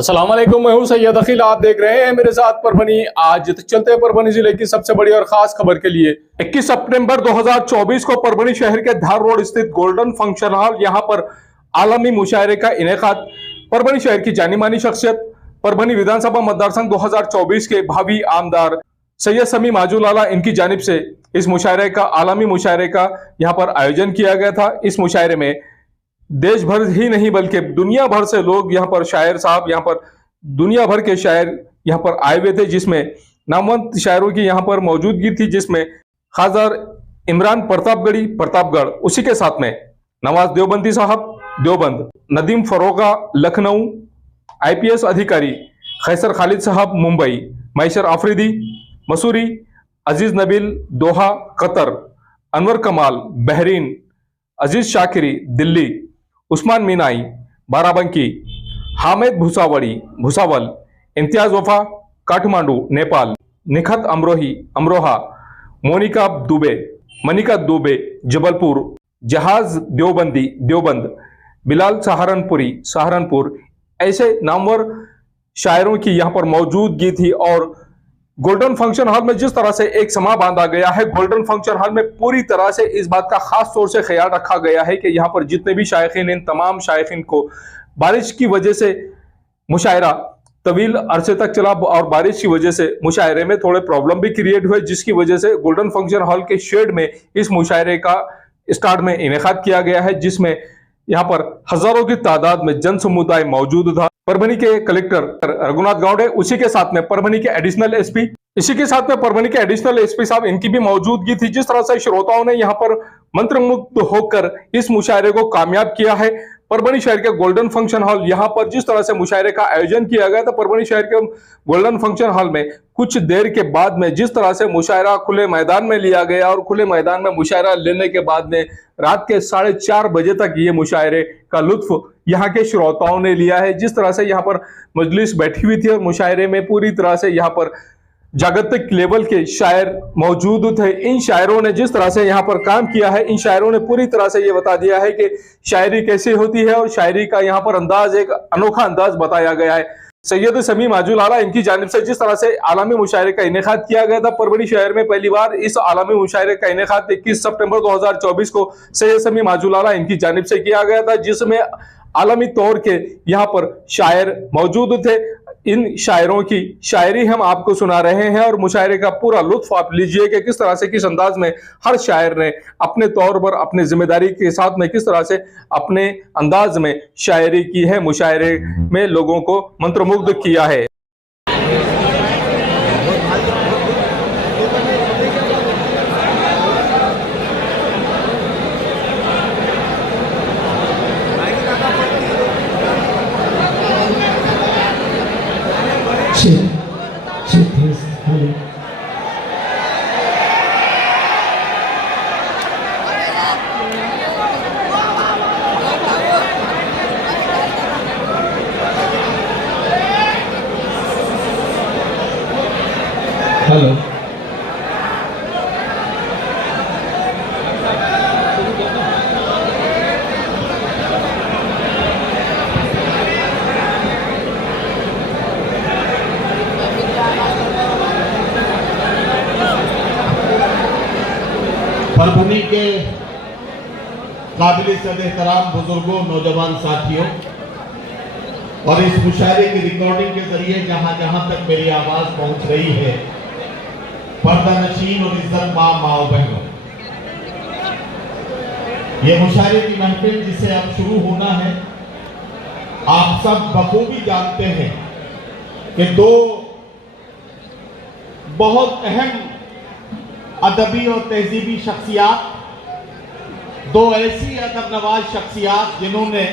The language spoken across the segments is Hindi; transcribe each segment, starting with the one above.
अस्सलाम वालेकुम, मैं हूं सैयद अखिल। आप देख रहे हैं मेरे साथ परभनी। आज चलते हैं परभनी जिले की सबसे बड़ी और खास खबर के लिए। 21 सितंबर 2024 को परभनी शहर के धार रोड स्थित गोल्डन फंक्शन हॉल यहां पर आलमी मुशायरे का इनेकाद। परभनी शहर की जानी मानी शख्सियत, परभनी विधानसभा मतदार संघ 2024 के भावी आमदार सैयद समी माजूलाला, इनकी जानिब से इस मुशायरे का, आलमी मुशायरे का यहाँ पर आयोजन किया गया था। इस मुशायरे में देश भर ही नहीं बल्कि दुनिया भर से लोग यहाँ पर, शायर साहब यहाँ पर, दुनिया भर के शायर यहाँ पर आए हुए थे, जिसमें नामवंत शायरों की यहाँ पर मौजूदगी थी, जिसमें खासदार इमरान प्रतापगढ़ी प्रतापगढ़, उसी के साथ में नवाज देवबंदी साहब देवबंद, नदीम फरोगा लखनऊ, IPS अधिकारी खैसर खालिद साहब मुंबई, मैशर आफरीदी मसूरी, अजीज नबील दोहा कतर, अनवर कमाल बहरीन, अजीज शाकिरी दिल्ली, उस्मान मीनाई बाराबंकी, हामिद भुसावल, इम्तियाज वफा काठमांडू नेपाल, निखत अमरोही अमरोहा, मोनिका दुबे जबलपुर, जहाज देवबंदी देवबंद, बिलाल सहारनपुर, ऐसे नामवर शायरों की यहाँ पर मौजूदगी थी। और गोल्डन फंक्शन हॉल में जिस तरह से एक समा बांधा गया है, गोल्डन फंक्शन हॉल में पूरी तरह से इस बात का खास तौर से ख्याल रखा गया है कि यहाँ पर जितने भी शायखीन, इन तमाम शायखीन को बारिश की वजह से मुशायरा तवील अरसे तक चला और बारिश की वजह से मुशायरे में थोड़े प्रॉब्लम भी क्रिएट हुए, जिसकी वजह से गोल्डन फंक्शन हॉल के शेड में इस मुशायरे का स्टार्ट में इनेकाद किया गया है, जिसमें यहाँ पर हजारों की तादाद में जन समुदाय मौजूद था। परभनी के कलेक्टर रघुनाथ गावड़े, उसी के साथ में परभनी के एडिशनल SP, इसी के साथ में परभनी के एडिशनल SP साहब, इनकी भी मौजूदगी थी। जिस तरह से श्रोताओं ने यहाँ पर मंत्रमुग्ध होकर इस मुशायरे को कामयाब किया है। परभनी शहर के गोल्डन फंक्शन हॉल, यहाँ पर जिस तरह से मुशायरे का आयोजन किया गया था, परभनी शहर के गोल्डन फंक्शन हॉल में कुछ देर के बाद में जिस तरह से मुशायरा खुले मैदान में लिया गया और खुले मैदान में मुशायरा लेने के बाद में रात के 4:30 बजे तक ये मुशायरे का लुत्फ यहाँ के श्रोताओं ने लिया है। जिस तरह से यहाँ पर मजलिस बैठी हुई थी और मुशायरे में पूरी तरह से यहाँ पर जागतिक लेवल के शायर मौजूद थे। इन शायरों ने जिस तरह से यहाँ पर काम किया है, इन शायरों ने पूरी तरह से ये बता दिया है कि शायरी कैसी होती है और शायरी का यहाँ पर अंदाज एक अनोखा अंदाज बताया गया है। सैयद समी माजूलाला, इनकी जानिब से जिस तरह से आलमी मुशायरे का इनेकाद किया गया था, परभनी शहर में पहली बार इस आलमी मुशायरे का इनेकाद 21 सितंबर 2024 को सैयद समी माजूलाला इनकी जानिब से किया गया था, जिसमें आलमी तौर के यहाँ पर शायर मौजूद थे। इन शायरों की शायरी हम आपको सुना रहे हैं और मुशायरे का पूरा लुत्फ आप लीजिए कि किस तरह से, किस अंदाज में हर शायर ने अपने तौर पर, अपने जिम्मेदारी के साथ में किस तरह से अपने अंदाज में शायरी की है, मुशायरे में लोगों को मंत्रमुग्ध किया है। हेलो, परभनी के काबिल एहतराम बुजुर्गों, नौजवान साथियों, और इस मुशायरे की रिकॉर्डिंग के जरिए जहां जहां तक मेरी आवाज पहुंच रही है, पर्दा नशीन और इज्जत माओ बहनों, ये मुशायरे की महफिल जिसे अब शुरू होना है, आप सब बखूबी जानते हैं कि दो बहुत अहम अदबी और तहजीबी शख्सियात, दो ऐसी अदब नवाज शख्सियात जिन्होंने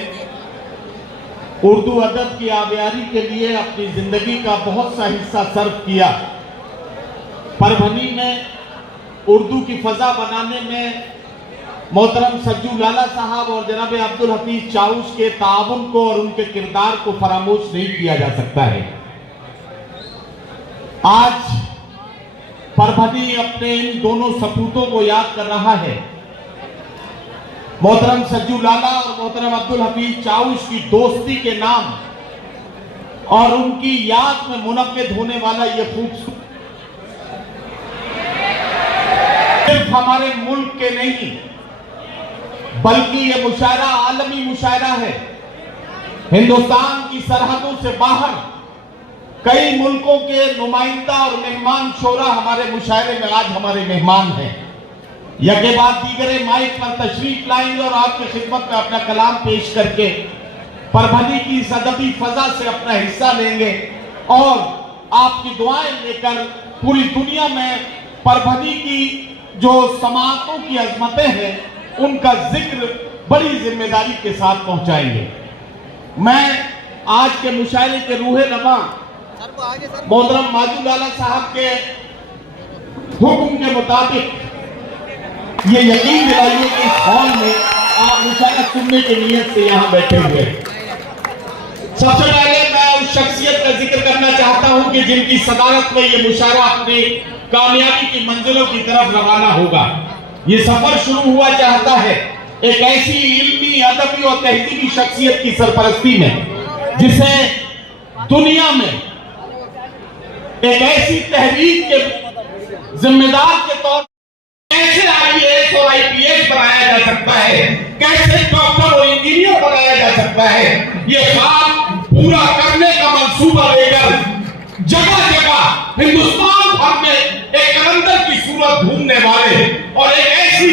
उर्दू अदब की आबियारी के लिए अपनी जिंदगी का बहुत सा हिस्सा सर्व किया, परभनी में उर्दू की फजा बनाने में मोहतरम सज्जू लाला साहब और जनाब अब्दुल हफीज चाउस के ताउन को और उनके किरदार को फरामोश नहीं किया जा सकता है। आज परभनी अपने इन दोनों सपूतों को याद कर रहा है। मोहतरम सज्जू लाला और मोहतरम अब्दुल हफीज चाउस की दोस्ती के नाम और उनकी याद में मुनक्किद होने वाला ये खूबसूरत सिर्फ हमारे मुल्क के नहीं बल्कि ये मुशायरा आलमी मुशायरा है। हिंदुस्तान की सरहदों से बाहर कई मुल्कों के नुमाइंदा और मेहमान शोरा हमारे मुशायरे में आज हमारे मेहमान हैं। यके बाद दीगरे माइक पर तशरीफ लाएंगे और आपकी खिदमत में अपना कलाम पेश करके परभनी की इस अदबी फजा से अपना हिस्सा लेंगे और आपकी दुआएं लेकर पूरी दुनिया में परभनी की जो समातों की अजमतें हैं उनका जिक्र बड़ी जिम्मेदारी के साथ पहुंचाएंगे। मैं आज के मुशायरे के रूहे नमा मोहतरम माजूद आला साहब के हुक्म के मुताबिक ये यकीन दिलाइए कि इस हॉल में आप मुशायरा सुनने की नीयत से यहाँ बैठे हुए। सबसे पहले मैं उस शख्सियत का जिक्र करना चाहता हूं कि जिनकी सदारत में ये मुशायरा अपनी कामयाबी की मंजिलों की तरफ रवाना होगा। ये सफर शुरू हुआ चाहता है एक ऐसी इल्मी, अदबी और तहजीबी शख्सियत की सरपरस्ती में जिसे दुनिया में एक ऐसी तहरीक के जिम्मेदार के तौर कैसे IAS और IPS बनाया जा सकता है, कैसे डॉक्टर और इंजीनियर बनाया जा सकता है, ये काम पूरा करने का मंसूबा लेकर जगह जगह हिंदुस्तान भर में एक कलंदर की सूरत घूमने वाले और एक ऐसी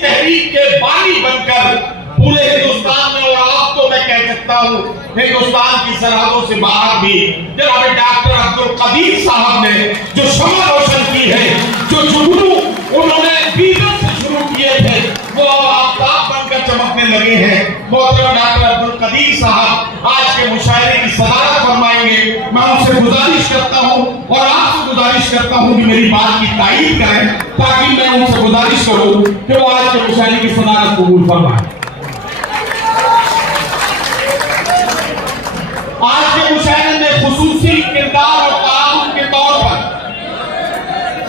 तहरीक के बानी बनकर पूरे हिंदुस्तान में और आप तो मैं कह सकता हूं हिंदुस्तान की सरहदों से बाहर भी जनाब डॉक्टर अब्दुल कदीर साहब ने जो शमा रोशन की है, जो जुगनू उन्होंने बीजों से शुरू किए थे वो आफ्ताब बनकर चमकने लगे हैं। मोहतरम डॉक्टर अब्दुल कदीर साहब आज के मुशायरे की सदारत फरमाएंगे। मैं उनसे गुजारिश करता हूं और आपसे गुजारिश करता हूं कि मेरी बात की तारीफ करें ताकि मैं उनसे गुजारिश करूं कि वो आज के मुशायरे की सदारत कबूल फरमाएं। आज के मुशायरे में खुसूसी किरदार और ताउन के तौर पर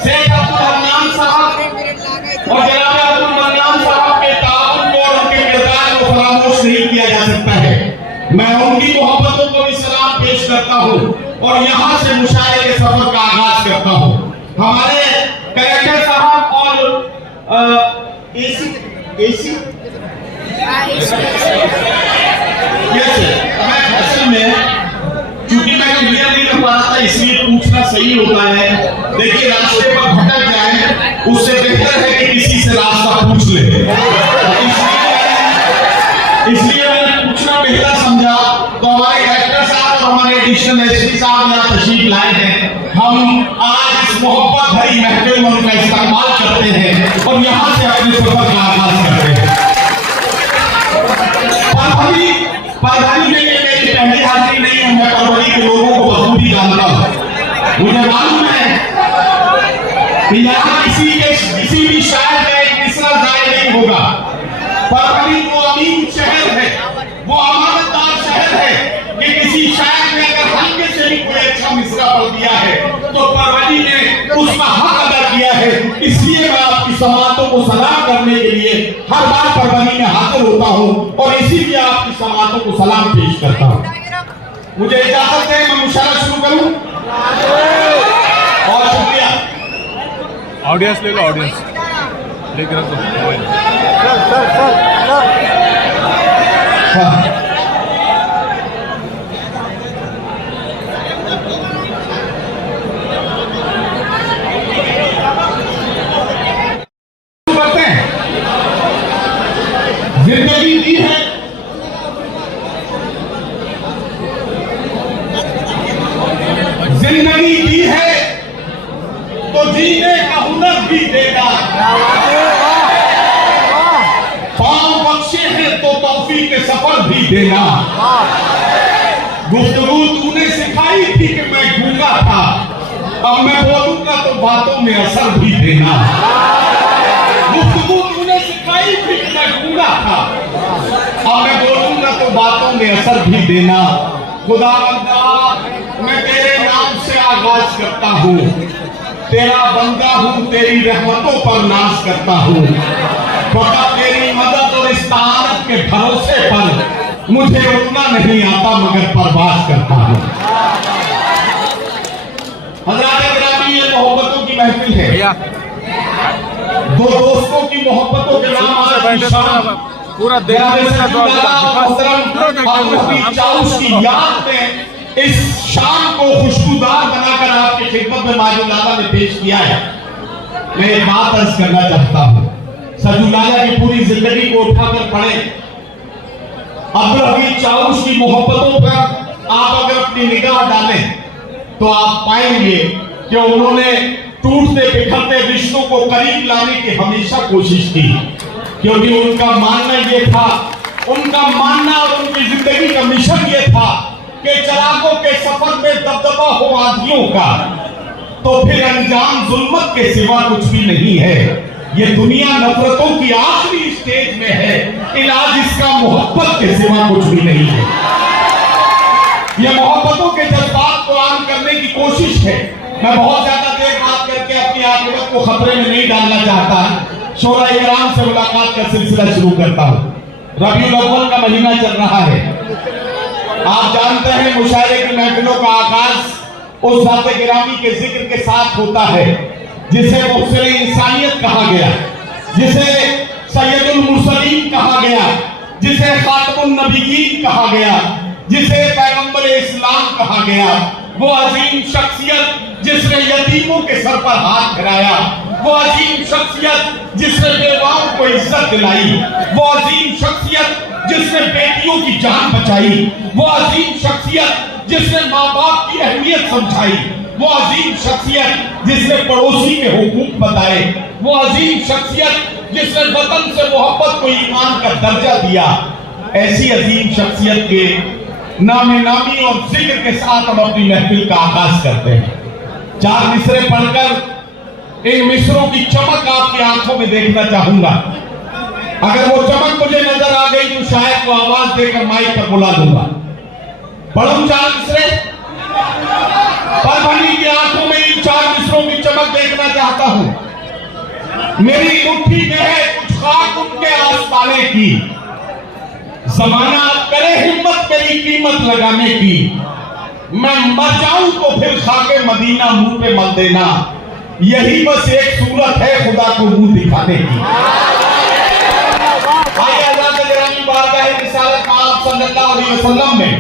शेख अब्दुल हन्नान साहब और जनाब अब्दुल मन्नान साहब के ताउन को और उनके किरदार को फरामोश नहीं किया जा सकता है। मैं उनकी मोहब्बतों को भी सलाम पेश करता हूं और यहां से मुशायरे के सफर का आगाज करता हूं। हमारे कलेक्टर साहब और एसी असल में क्योंकि मैं क्लियर नहीं कर पा रहा था इसलिए पूछना सही होता है। देखिए रास्ते पर भटक जाए उससे बेहतर है कि किसी से रास्ता पूछ ले, इसलिए मैंने पूछना बेहतर समझा। तो हमारे कलेक्टर साहब और हमारे एडिशनल एसपी साहब यहाँ तशरीफ लाए हैं। हम आज इस मोहब्बत भरी महफिल में उनका इस्तेमाल करते हैं और यहाँ से अपने सफर का आगाज करते हैं। परभनी में ये मेरी पहली हाजिरी नहीं है, मैं परभनी के लोगों को बखूबी जानता हूं। मुझे मालूम है कि यहाँ किसी भी शायर का एक मिसरा जाय नहीं होगा। परभनी वो अमीन शहर है, वो अमानतदार शहर है कि किसी शायर ने अगर हल्के से भी कोई अच्छा मिसरा पढ़ दिया है तो परभनी ने उसका हक अदा किया है। इसलिए मैं आपकी समातों को सलाम करने के लिए हर बार परभनी में हाजिर होता हूं और इसीलिए आपकी समातों को सलाम पेश करता हूं। मुझे इजाजत है मैं मुशायरा शुरू करूं और शुक्रिया। ऑडियंस ले लो, ऑडियंस लेकर रखो। जिंदगी दी है जिंदगी दी है तो जीने का हुनर भी देगा। पांव बख्शे हैं तो तौफीक के सफर भी देगा। गुफ्तगू तूने सिखाई थी कि मैं गूंगा था, अब मैं बोलूंगा तो बातों में असर भी देना। गुफ्तगू तूने सिखाई थी कि मैं गूंगा था, अब मैं बोलूंगा तो बातों में असर भी देना। खुदावंदा मैं तेरे नाम से आगाज करता हूँ, तेरा बंदा हूँ, तेरी रहमतों पर नाज करता हूँ। फकत तेरी मदद और इस्ताअत के भरोसे पर मुझे उतना नहीं आता मगर परवाज करता हूं। हज़रात गिरामी, ये मोहब्बतों की महफिल है। दो दोस्तों की मोहब्बतों के नाम आज शाम पूरा की याद में इस शाम को खुशबूदार बनाकर आपकी खिदमत में माजूलाला ने पेश किया है। मैं एक बात अर्ज करना चाहता हूं, सजूलाला की पूरी जिंदगी को उठाकर पढ़े। अब्दुल हमीद चाउश की मोहब्बतों पर आप अगर अपनी निगाह डालें तो आप पाएंगे कि उन्होंने टूटते बिखरते रिश्तों को करीब लाने की हमेशा कोशिश की, क्योंकि उनका मानना ये था, उनका मानना और उनकी जिंदगी का मिशन ये था कि चिरागों के सफर में दबदबा हो आंधियों का तो फिर अंजाम जुल्मत के सिवा कुछ भी नहीं है। ये दुनिया नफरतों की आखिरी स्टेज में है, इलाज इसका मोहब्बत के सिवा कुछ भी नहीं है। ये मोहब्बतों के जज्बात को आम करने की कोशिश है। मैं बहुत ज्यादा देर बात करके अपनी आखिरत को खतरे में नहीं डालना चाहता। शोरा इकराम से मुलाकात का सिलसिला शुरू करता हूँ। रबीउल अव्वल का महीना चल रहा है। आप जानते हैं मुशायरे की महफिलों का आगाज उस ज़ात गिरामी के जिक्र के साथ होता है जिसे मुफस्सिर इंसानियत कहा गया, जिसे सैयदुल मुरसलीन कहा गया, जिसे खातमुन नबीयीन कहा गया, जिसे पैगंबर इस्लाम कहा गया। वो अजीम शख्सियत जिसने यतीमों के सर पर हाथ फिराया, वो अजीम शख्सियत जिसने बेवाओं को इज्जत दिलाई, वो अजीम शख्सियत जिसने बेटियों की जान बचाई, वो अजीम शख्सियत जिसने माँ बाप की अहमियत समझाई, वो अजीम शख्सियत जिसने पड़ोसी के हुकूक बताए, वो अजीम शख्सियत जिसने वतन से मोहब्बत को ईमान का दर्जा दिया। ऐसी अजीम शख्सियत के नामे नामी और जिक्र के साथ हम अपनी महफिल का आगाज करते हैं। 4 मिसरे पढ़कर इन मिसरों की चमक आपकी आंखों में देखना चाहूंगा। अगर वो चमक मुझे नजर आ गई तो शायद वो आवाज देकर माइक पर बुला दूंगा। पढ़ूं 4 मिसरे? परभनी की आंखों में इन 4 मिसरों की चमक देखना चाहता हूं। मेरी मुट्ठी में है कुछ खाक उनके आसपाने की, जमाना करे हिम्मत मेरी कीमत लगाने की, मैं मर जाऊं तो फिर खाके मदीना मुंह पे मल देना, यही बस एक सूरत है खुदा को मुंह दिखाने की। सल्लल्लाहु अलैहि वसल्लम में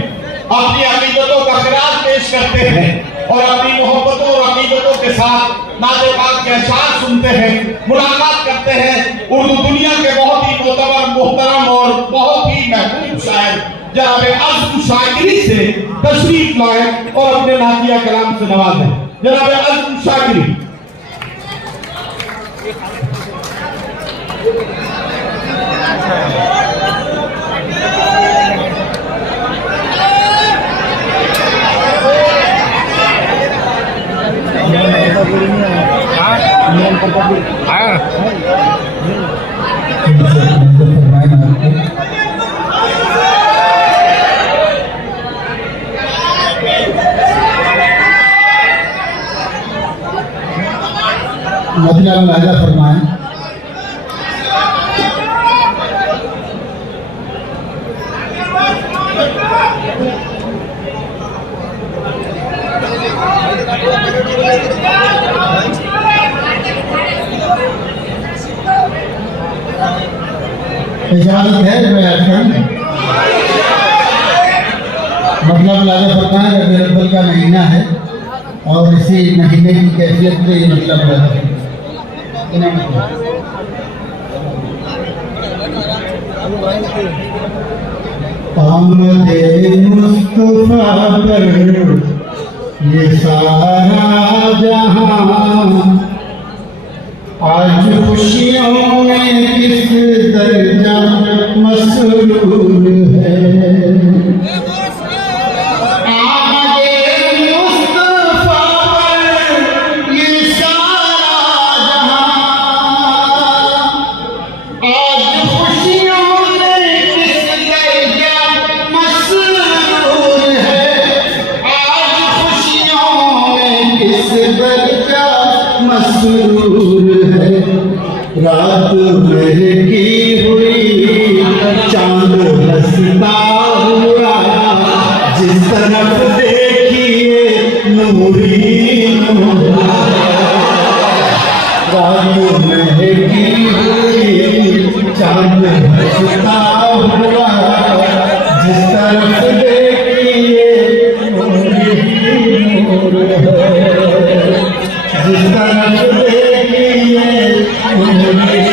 अपनी अकीदतों का खिराज पेश करते हैं और अपनी मोहब्बतों और अकीदतों के साथ नाज़े पाक के अशार सुनते हैं, मुलाकात करते हैं। उर्दू दुनिया के बहुत ही मोतबर, मोहतरम और बहुत ही महबूब शायर जनाब अज़्म शाकिरी से तशरीफ लाए और अपने नातिया कलाम से नवाजें। जनाब अज़्म शाकिरी। मतलब लाजा फरमाएं। इजाजत है मतलब लाजा फरमाएं। रबीउल अव्वल का महीना है और इसी महीने की कैफियत में ये मतलब लाजा आमदे मुस्तफा पर ये सारा जहां आज खुशियों में किस दर्जा मसरूर है। रात में की हुई चांद हंसता तरफ देखिए नूरी नूर रात महकी हुई चांद हंसता हुआ जिस तरफ देखिए नूरी नूर जिस तरफ देखिए नूरी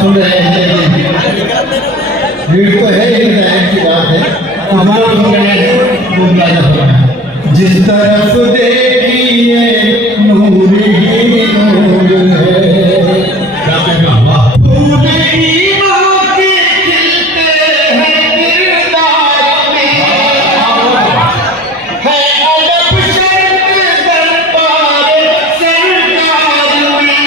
सुन रहे हैं भीड़ तो है ही की बात है हमारा सुन रहे हैं जिस तरफ देखिए नूर ही नूर है फूल ईमान के खिलते हैं किरदार में है अदब शर्त दरबार सरकार में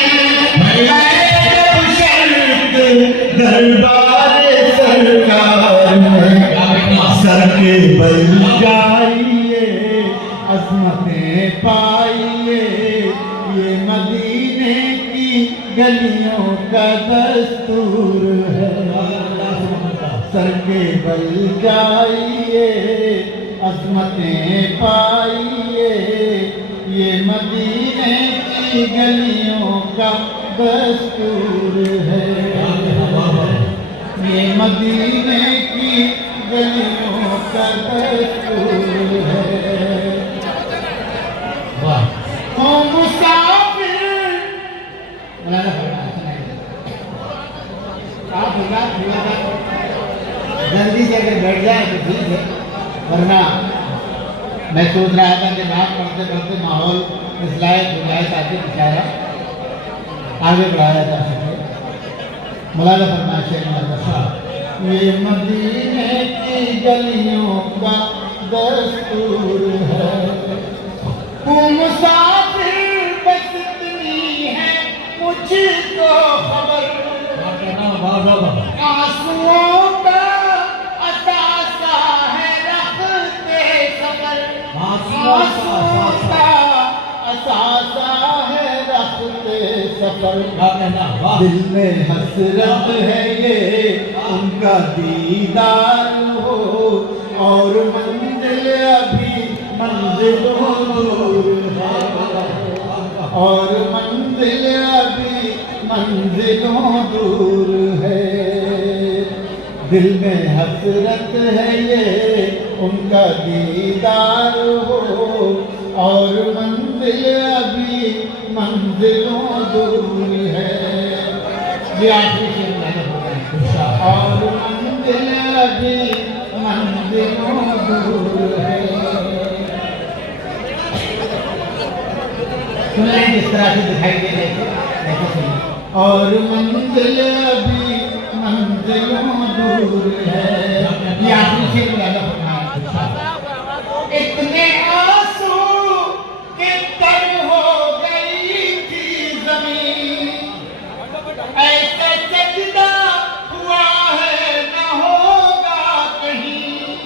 दरबार सरकार में सर के बल जाइए अजमतें पाइए ये मदीने की गलियों का दस्तूर है सर के बल जाइए अजमतें पाइए ये मदीने की गलियों का दस्तूर है ये मदीने की गलियों का दस्तूर है हो मुसाफिर जल्दी से अगर बैठ जाए तो ठीक है वरना मैं सोच रहा था कि बात पढ़ते पढ़ते माहौल इस लायक हो जाए ताकि बेचारा आगे बढ़ाया जा सके मौलाना फरमाइश ये मदीने की गलियों का दस्तूर है वो मुसाफिर बस इतनी है मुझको खबर आंसुओं का असासा है रखते सफर आंसुओं का असासा है रखते सफर दिल में हसरत है ये उनका दीदार हो और मंजिल अभी मंजिलों दूर है और मंजिल अभी मंजिलों दूर है दिल में हसरत है ये उनका दीदार हो और मंजिल अभी मंजिलों दूर है ये आखिरी शेर और मंजिल अभी मंजिलों दूर है सुन रहे हैं जिस तरह से दिखाई दे रहे थे और मंजिल अभी मंजिलों दूर है ये आखिरी शेर ज्यादा इतने आंसू के तर हो गई थी जमीन ऐसा सजदा हुआ है न होगा कहीं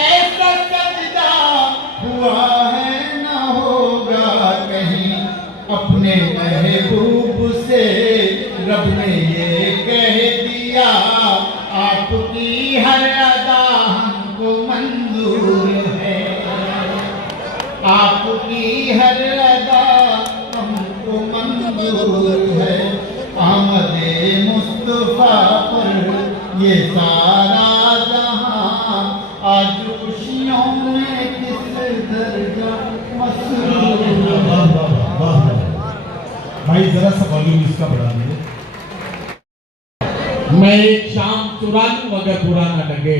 ऐसा सजदा हुआ है न होगा कहीं अपने महबूब से रब ने ये कह दिया आपकी हर अदा हमको मंजूर है आपकी हर अदा हमको मंजूर है आमदे मुस्तफा पर ये सारा जहां आज खुशियों में किस दर्जा मसरूर भाई जरा सा वॉल्यूम इसका बढ़ा दीजिए मैं एक शाम चुरा लूं अगर बुरा ना लगे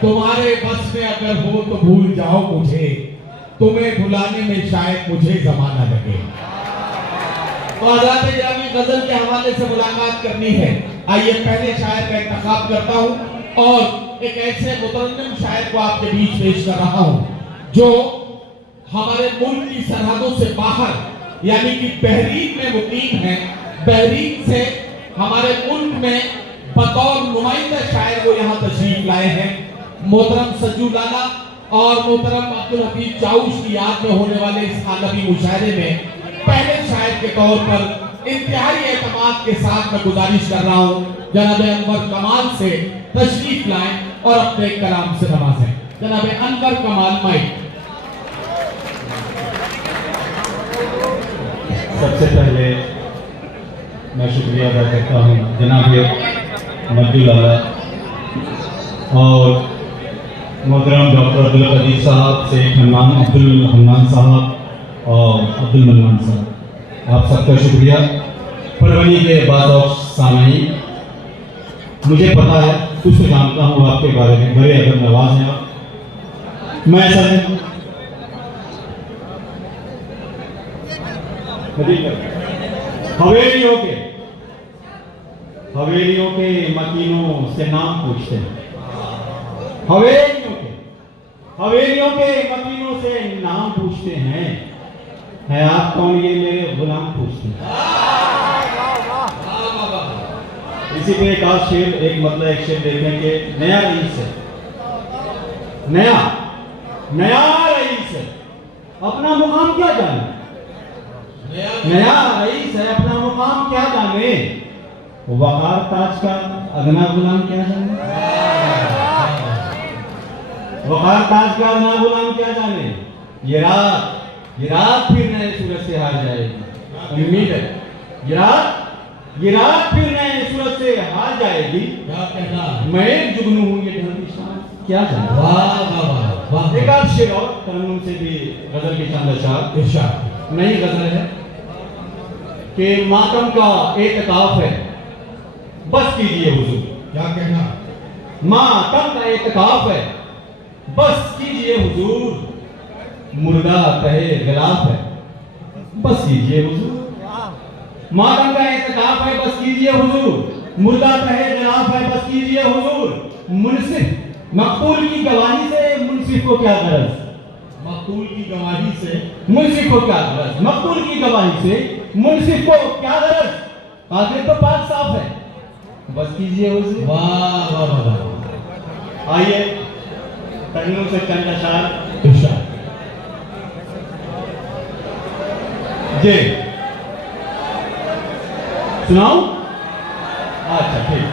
तुम्हारे बस में अगर हो तो भूल जाओ मुझे तुम्हें भुलाने में शायद मुझे जमाना लगे तो आजाद ग्रामी गजल के हवाले से मुलाकात करनी है आइए पहले शायर का इंतखाब करता हूं और एक ऐसे मुतरन्निम शायर को आपके बीच पेश कर रहा हूं जो हमारे मुल्क की सरहदों से बाहर यानी कि बहरीन में मुकीम है बहरीन से हमारे मुल्क में बतौर नुमाइंदा शायर वो यहाँ तशरीफ लाए हैं मोहतरम सज्जू लाला और मोहतरम अब्दुल हफीज चाउश की याद में होने वाले इस आलमी मुशायरे में पहले शायर के तौर पर इंतहाई एतमाद के साथ मैं गुजारिश कर रहा हूँ जनाब अनवर कमाल से तशरीफ लाएं और अपने कलाम से नवाजें। जनाब अनवर कमाल माइक। सबसे पहले मैं शुक्रिया अदा करता हूँ जनाब मज्जू लाला और मोहतरम डॉक्टर अब्दुल कदीर साहब से अब्दुल हन्नान साहब और अब्दुल मन्नान साहब, आप सबका शुक्रिया। परवनी के बाद और सामईन, मुझे पता है, कुछ तो जानता हूँ आपके बारे में, बड़े अदब नवाज हैं आप। मैं ऐसा नहीं हवेलियों के मकीनों से नाम पूछते हैं, हवेलियों के मकीनों से नाम पूछते हैं, है आप कौन ये मेरे गुलाम पूछते हैं। इसी पे एक आध शेर, एक शेर देखेंगे। नया रईस है, नया रईस है, अपना मुकाम क्या जाने। नया रईस है, अपना मुकाम क्या जाने। वकार ताज का अगना गुलाम क्या जाने। वकार ताज का अगना गुलाम क्या जाने। ये रात फिर नए सूरज से हार जाएगी। उम्मीद है ये रात फिर नए सूरज से हार जाएगी। मैं एक जुगनू हूँ ये ढलती शाम क्या जाने। वाह। एक आध शेर और तरन्नुम से भी गजल की शानदार इरशाद। नई गजल है कि मातम का एतकाफ है, बस कीजिए हुजूर। क्या कहना। मातम का एतकाफ है, बस कीजिए हुजूर। मुर्दा कहे गिलाफ है, बस कीजिए हुजूर। मातम का एतकाफ है, बस कीजिए हुजूर। मुर्दा कहे गिलाफ है, बस कीजिए हुजूर। मुनसिफ मकतूल की गवाही से मुनसिफ को क्या गरज। मकतूल की गवाही से मुनसिफ को क्या गरज। मकतूल की गवाही से मुनसिफ को क्या गरज। कातिल तो पाक साफ है, बस कीजिए हुजूर। वाह। आइए तरन्नुम से चंद अशार इरशाद। जी सुनाऊं। अच्छा ठीक,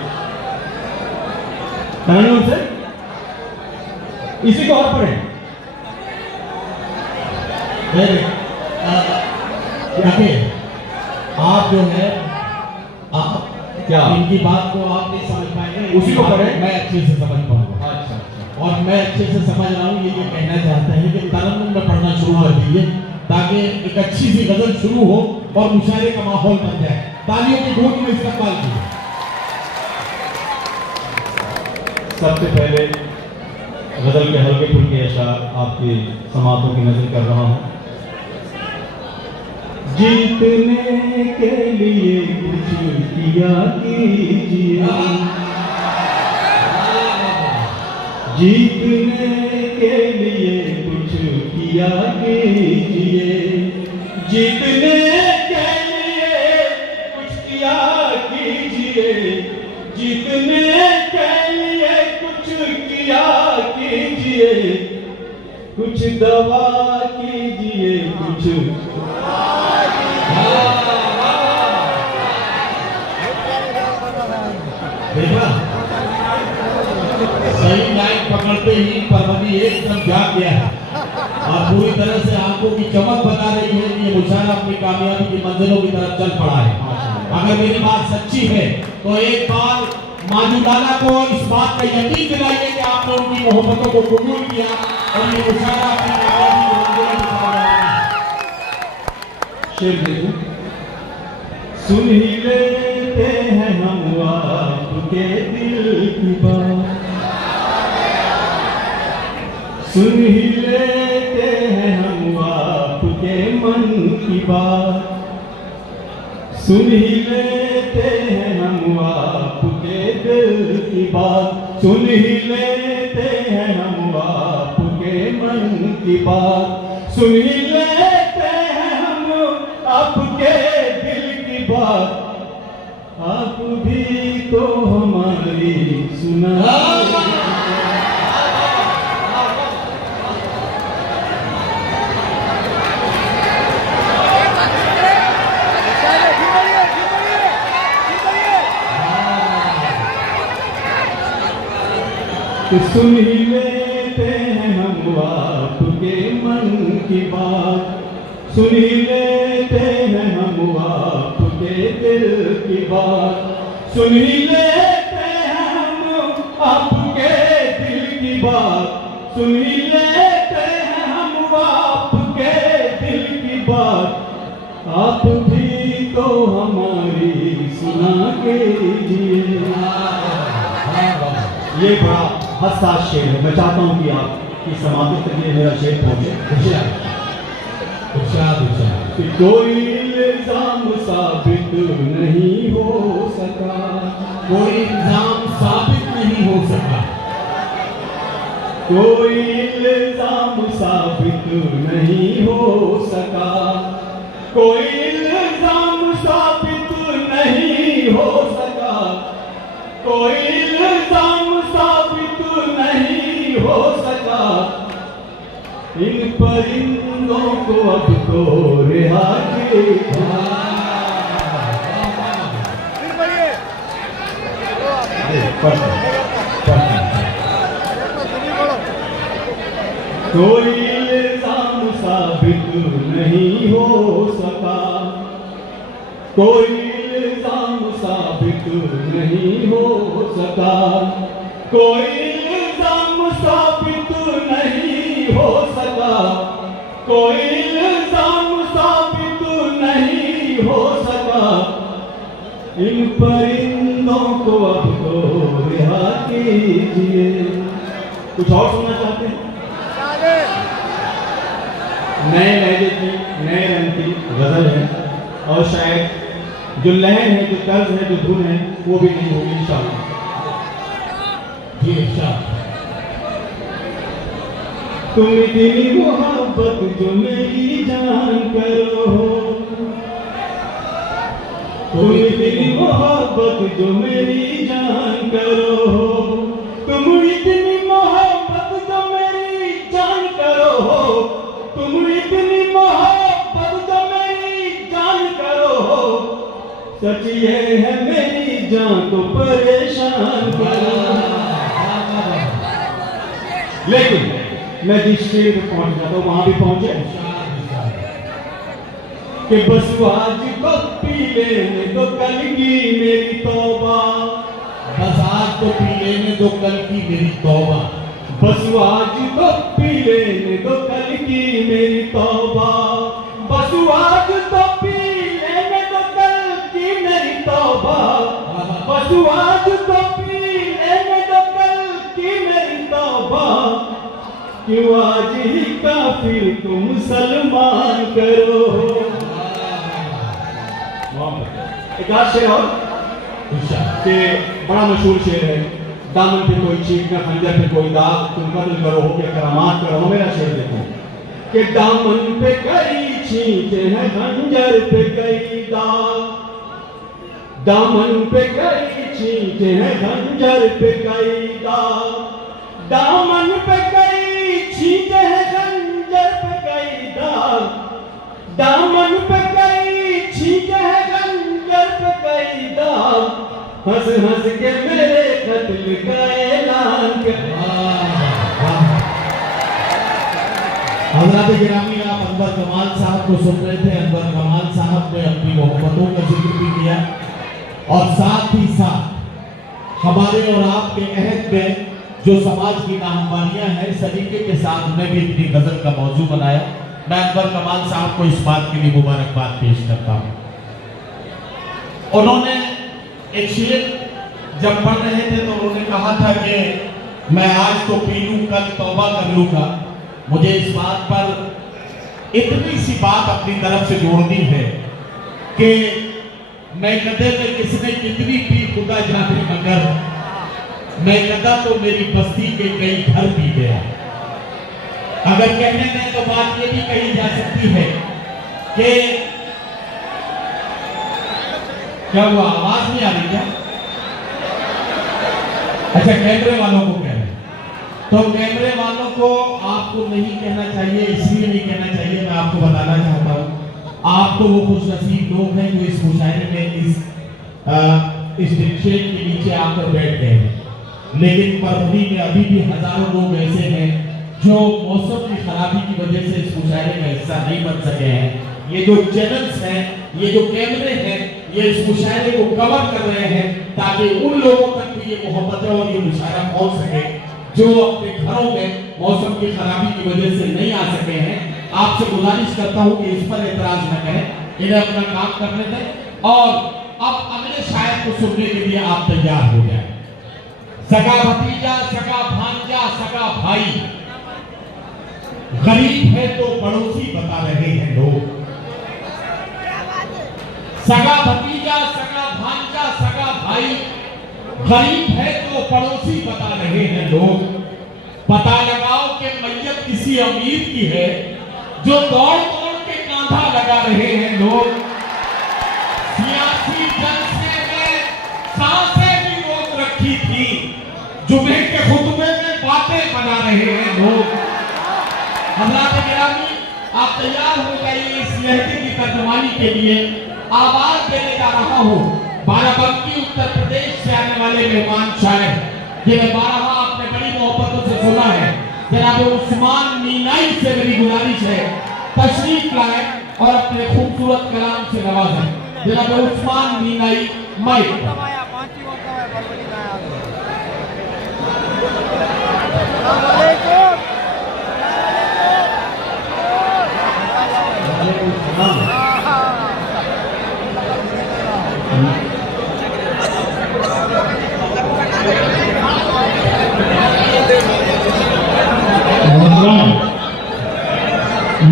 तरन्नुम से इसी को और पढ़ें। आप जो है आप क्या इनकी बात को आप नहीं समझ पाएंगे, उसी को पढ़ें। मैं अच्छे से समझ पाऊंगा। अच्छा और मैं अच्छे से समझ रहा हूँ ये कहना चाहते हैं कि तरन्नुम में पढ़ना शुरू कर दीजिए ताकि एक अच्छी सी गजल शुरू हो और मुशायरे का माहौल बन जाए। तालियों की गूंज में इस्तेमाल कीजिए। सबसे पहले गजल के हल्के फुल्के अशार आपकी समातों की नजर कर रहा हूँ। जीतने के लिए कुछ किया कीजिए, जीतने के लिए कुछ किया कीजिए। जीतने के लिए कुछ किया कीजिए। जीतने के लिए कुछ किया कीजिए। कुछ दवा कीजिए, कुछ देखा सही लाइन पकड़ते ही परवनी एकदम जाग गया है और पूरी तरह से आंखों की चमक बता रही है कि ये मुशायरा अपनी कामयाबी की मंजिलों की तरफ चल पड़ा है। अगर मेरी बात सच्ची है तो एक बार माजू लाला को इस बात का यकीन दिलाइए कि आपने उनकी मोहब्बतों को कबूल किया और ये मुशायरा अपनी कामयाबी की मंजिलों की तरफ बढ़ा है। शेर देखो। सुन ही लेते हैं हम आपके दिल की बात, सुन ही लेते हैं हम आपके मन की बात, सुन ही लेते हैं हम आपके दिल की बात, सुन ही लेते हैं हम आपके मन की बात, सुन ही लेते हैं हम आपके दिल की बात। आप भी तो हमारी सुना। कि सुन ही लेते हैं हम आपके मन की बात, सुन ही लेते हैं हम आपके दिल की बात, सुन ही लेते हैं हम आपके दिल की बात, सुन ही लेते हैं हम आपके दिल की बात, आप भी तो हमारी सुना के लिए। ये बड़ा हसास शेर है, मैं चाहता हूं कि आपकी समाप्ति तक ये मेरा शेर पहुंचे। कि कोई इल्जाम साबित नहीं हो सका, कोई इल्जाम साबित नहीं हो सका, कोई इल्जाम साबित नहीं हो सका, कोई इल्जाम साबित नहीं हो सका, कोई इल्जाम साबित नहीं हो सका, इन परिंदों को अब तो रिहा कीजिए। कोई इल्जाम साबित नहीं हो सका, कोई इल्जाम साबित नहीं हो सका, कोई इल्जाम साबित नहीं हो सका, कोई इल्जाम साबित नहीं हो सका, इन परिंदों को अब तो रिहा कीजिए। कुछ और सुनना चाहते हैं? नए लहजे की, नए रंग की गजल है, और शायद जो लहर है, जो तर्ज है, जो धुन है, वो भी नहीं होगी इंशाअल्लाह। जी इंशाअल्लाह। तुम इतनी मोहब्बत जो मेरी जान करो, तुम इतनी मोहब्बत जो मेरी जान करो, तुम इतनी मोहब्बत जो मेरी जान करो, तुम इतनी मोहब्बत जो मेरी जान करो, सच ये है मेरी जान तो परेशान करो। लेकिन मैं जिस शेर पे पहुंच जाता हूँ वहां भी पहुंचे कि बस आज तो पी लेने दो कल की मेरी तौबा, बस आज तो पी लेने दो कल की मेरी तौबा, बस आज तो पी लेने दो कल की मेरी तौबा, बस आज तो पी लेने दो कल की मेरी तौबा, बस आज तो पी लेने दो कल की मेरी तौबा, क्यों आज ही काफिर तुम सलमान करो। एक आध शेर और के बड़ा मशहूर शेर है, दामन पे कोई चीखना, खंजर पे कोई दाग, तुम कत्ल करो हो के करामात करो। मेरा शेर देखो कि दामन पे कई छींचे हैं, खंजर पे कई दाग, दामन पे कई छींचे हैं, खंजर पे कई दाग, दामन पे कई छींचे हैं, खंजर पे कई दाग, दामन पे कई छींचे हैं, खंजर पे कई दाग, हंस हंस के मेरे कत्ल का ऐलान कर। हज़रात गिरामी, आप अनवर कमाल साहब को सुन रहे थे। अनवर कमाल साहब ने अपनी मोहब्बतों का जिक्र भी किया, और साथ ही साथ हमारे और आपके अहद में जो समाज की नाहमवानियां हैं, सलीके के साथ उन्हें भी अपनी गजल का मौजू बनाया। मैं अनवर कमाल साहब को इस बात के लिए मुबारकबाद पेश करता हूँ। उन्होंने एक शेर जब पढ़ रहे थे तो उन्होंने कहा था कि मैं आज तो पी लूं कल तौबा कर लूंगा। मुझे इस बात पर इतनी सी बात अपनी तरफ से जोड़नी है कि मैं कदे में किसने कितनी पी खुदा जाने, मगर मैं कदा तो मेरी बस्ती के कई घर पी गया। अगर कहने में तो बात ये भी कही जा सकती है कि क्या हुआ, आवाज नहीं आ रही क्या? अच्छा, कैमरे वालों को कह रहे हैं, तो कैमरे वालों को आपको नहीं कहना चाहिए, इसलिए नहीं कहना चाहिए, मैं आपको बताना चाहता हूँ, आप तो वो खुशनसीब लोग हैं जो इस मुशायरे में इस डिक्शेड के नीचे आकर बैठ गए हैं। लेकिन परभनी में अभी भी हजारों लोग ऐसे हैं जो मौसम की खराबी की वजह से इस मुशायरे का हिस्सा नहीं बन सके हैं। ये जो चैनल्स हैं, ये जो कैमरे हैं, ये इस मुशायरे को कवर कर रहे हैं ताकि उन लोगों तक भी ये मोहब्बत और ये मुशायरा पहुंच सके जो अपने घरों में मौसम की खराबी की वजह से नहीं आ सके हैं। आपसे गुजारिश करता हूं कि इस पर एतराज न करें, इन्हें अपना काम करने दें और अब अगले शायर को सुनने के लिए आप तैयार हो जाए। सगा भतीजा, सगा भांजा, सगा भाई, गरीब है तो पड़ोसी बता रहे हैं लोग। सगा भतीजा, सगा भांजा, सगा भाई, गरीब है तो पड़ोसी बता रहे हैं लोग। पता लगाओ कि मैयत किसी अमीर की है जो दौड़ दौड़ के कांधा लगा रहे हैं लोग। सियासी जलसे में सांसें भी रोक रखी थी, जुमे के खुतबे में बातें बना रहे हैं लोग। हज़रात गिरामी, आप तैयार हो जाइए इस लहजे की तर्जुमानी के लिए। आवाज देने जा रहा हूँ बाराबंकी उत्तर प्रदेश से आने वाले मेहमान शायर, जिन्हें बारहा आपने बड़ी मोहब्बतों से सुना है। जनाब उस्मान मीनाई से मेरी गुजारिश है तशरीफ लाए और अपने खूबसूरत कलाम से नवाजें। जनाब उस्मान मीनाई माइक।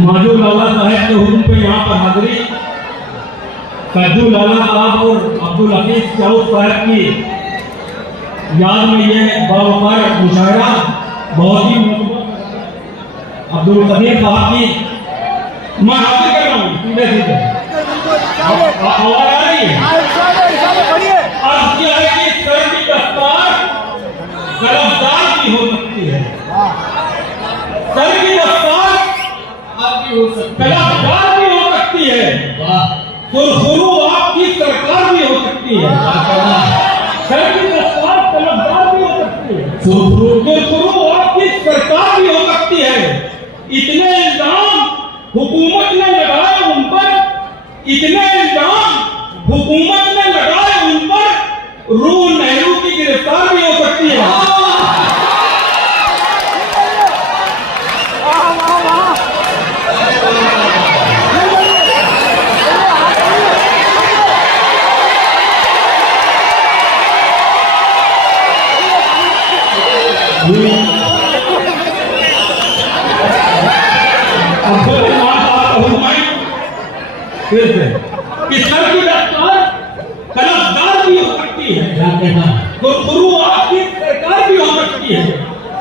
माजू लाला साहब के हुक्म पे यहाँ पर हाजिरी सज्जू लाला साहब और अब्दुल हफीज चौथ साहब की याद में ये बावकार मुशायरा बहुत ही अब्दुल कदीर साहब की मैं हाजिर कर रहा हूँ। सीधे सीधे आवाज आ रही है। अर्ज किया है कि सर की दस्तार गलफदार भी हो सकती है, सर की दस्तार कलाकार भी हो सकती है, सुरखुरू आपकी सरकार भी हो सकती है। सर की दस्तार कलाकार भी हो सकती है, सुरखुरू आपकी सरकार भी हो सकती है। इतने इल्जाम हुकूमत ने लगाए उन पर, इतने इल्जाम हुकूमत ने लगाए उन पर, रूह नेहरू की गिरफ्तार भी हो सकती है। कि सर की दस्तार कलमदार भी हो सकती है, तो गुरु आपकी सरकार भी हो सकती है।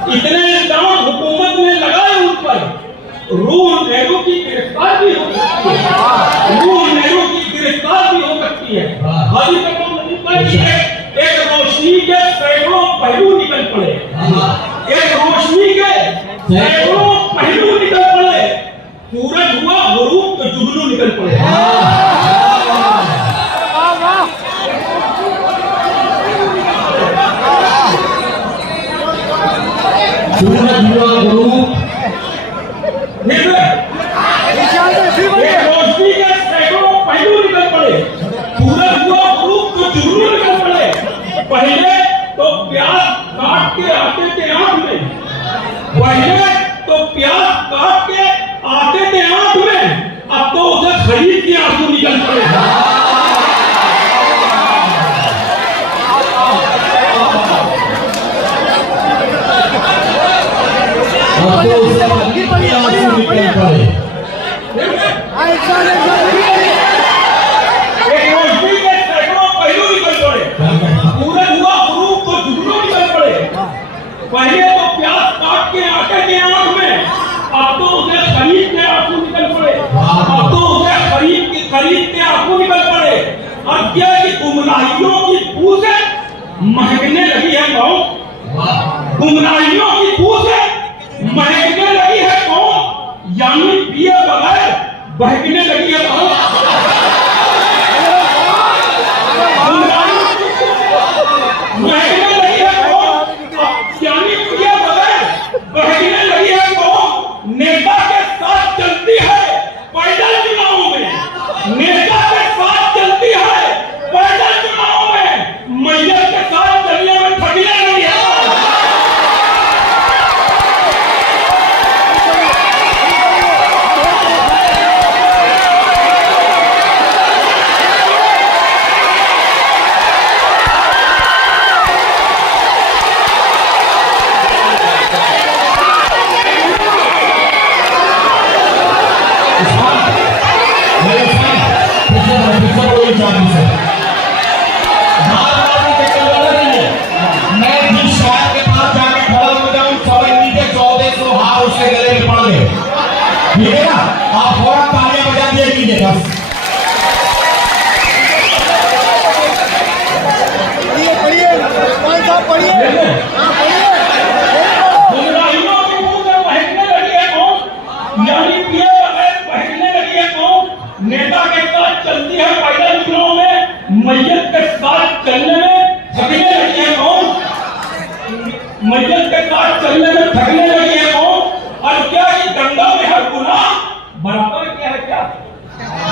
इतने इल्जाम हुकूमत ने लगाए उन पर, रूह नेहरू की गिरफ्तार भी हो सकती है, रूह नेहरू की गिरफ्तार भी हो सकती है। हाजी कपूर नदी पर एक रोशनी के सैकड़ों पहलू निकल पड़े, एक रोशनी के सैकड़ों पहलू निकल पड़े, सूरज हुआ गुरूब तो जुगनू निकल पड़े। सूरज हुआ गुरूब, एक रोशनी के सैकड़ों पहलू निकल पड़े, सूरज हुआ गुरूब तो जुगनू निकल पड़े। पहले तो प्याज काट के आटे थे आंख में, पहले तो प्याज काट के आटे थे आंख में, अब तो उसे खरीद के आंसू निकल पड़े। अब तो उसे खरीद के आंसू निकल पड़े। एक रोशनी के सैकड़ों पहलू निकल पड़े, सूरज हुआ गुरूब तो जुगनू निकल पड़े। पहले तो प्याज काट के आटे के आंख में, अब तो उसे खरीद के आंसू निकल पड़े, अब तो उसे खरीद के आंसू निकल पड़े। अब क्या कि गुमराहियों की पूछे महकने लगी है मौत, गुमराहियों की पूछे महकने लगी है मौत, यानी पिए बगैर बहकने लगी है मौत। महकने लगी है मौत, साथ चलने में थकने लगी है कौन? मैयत के साथ चलने में थकने लगी है कौन? और क्या ये गंगा में हर गुनाह बराबर क्या है क्या?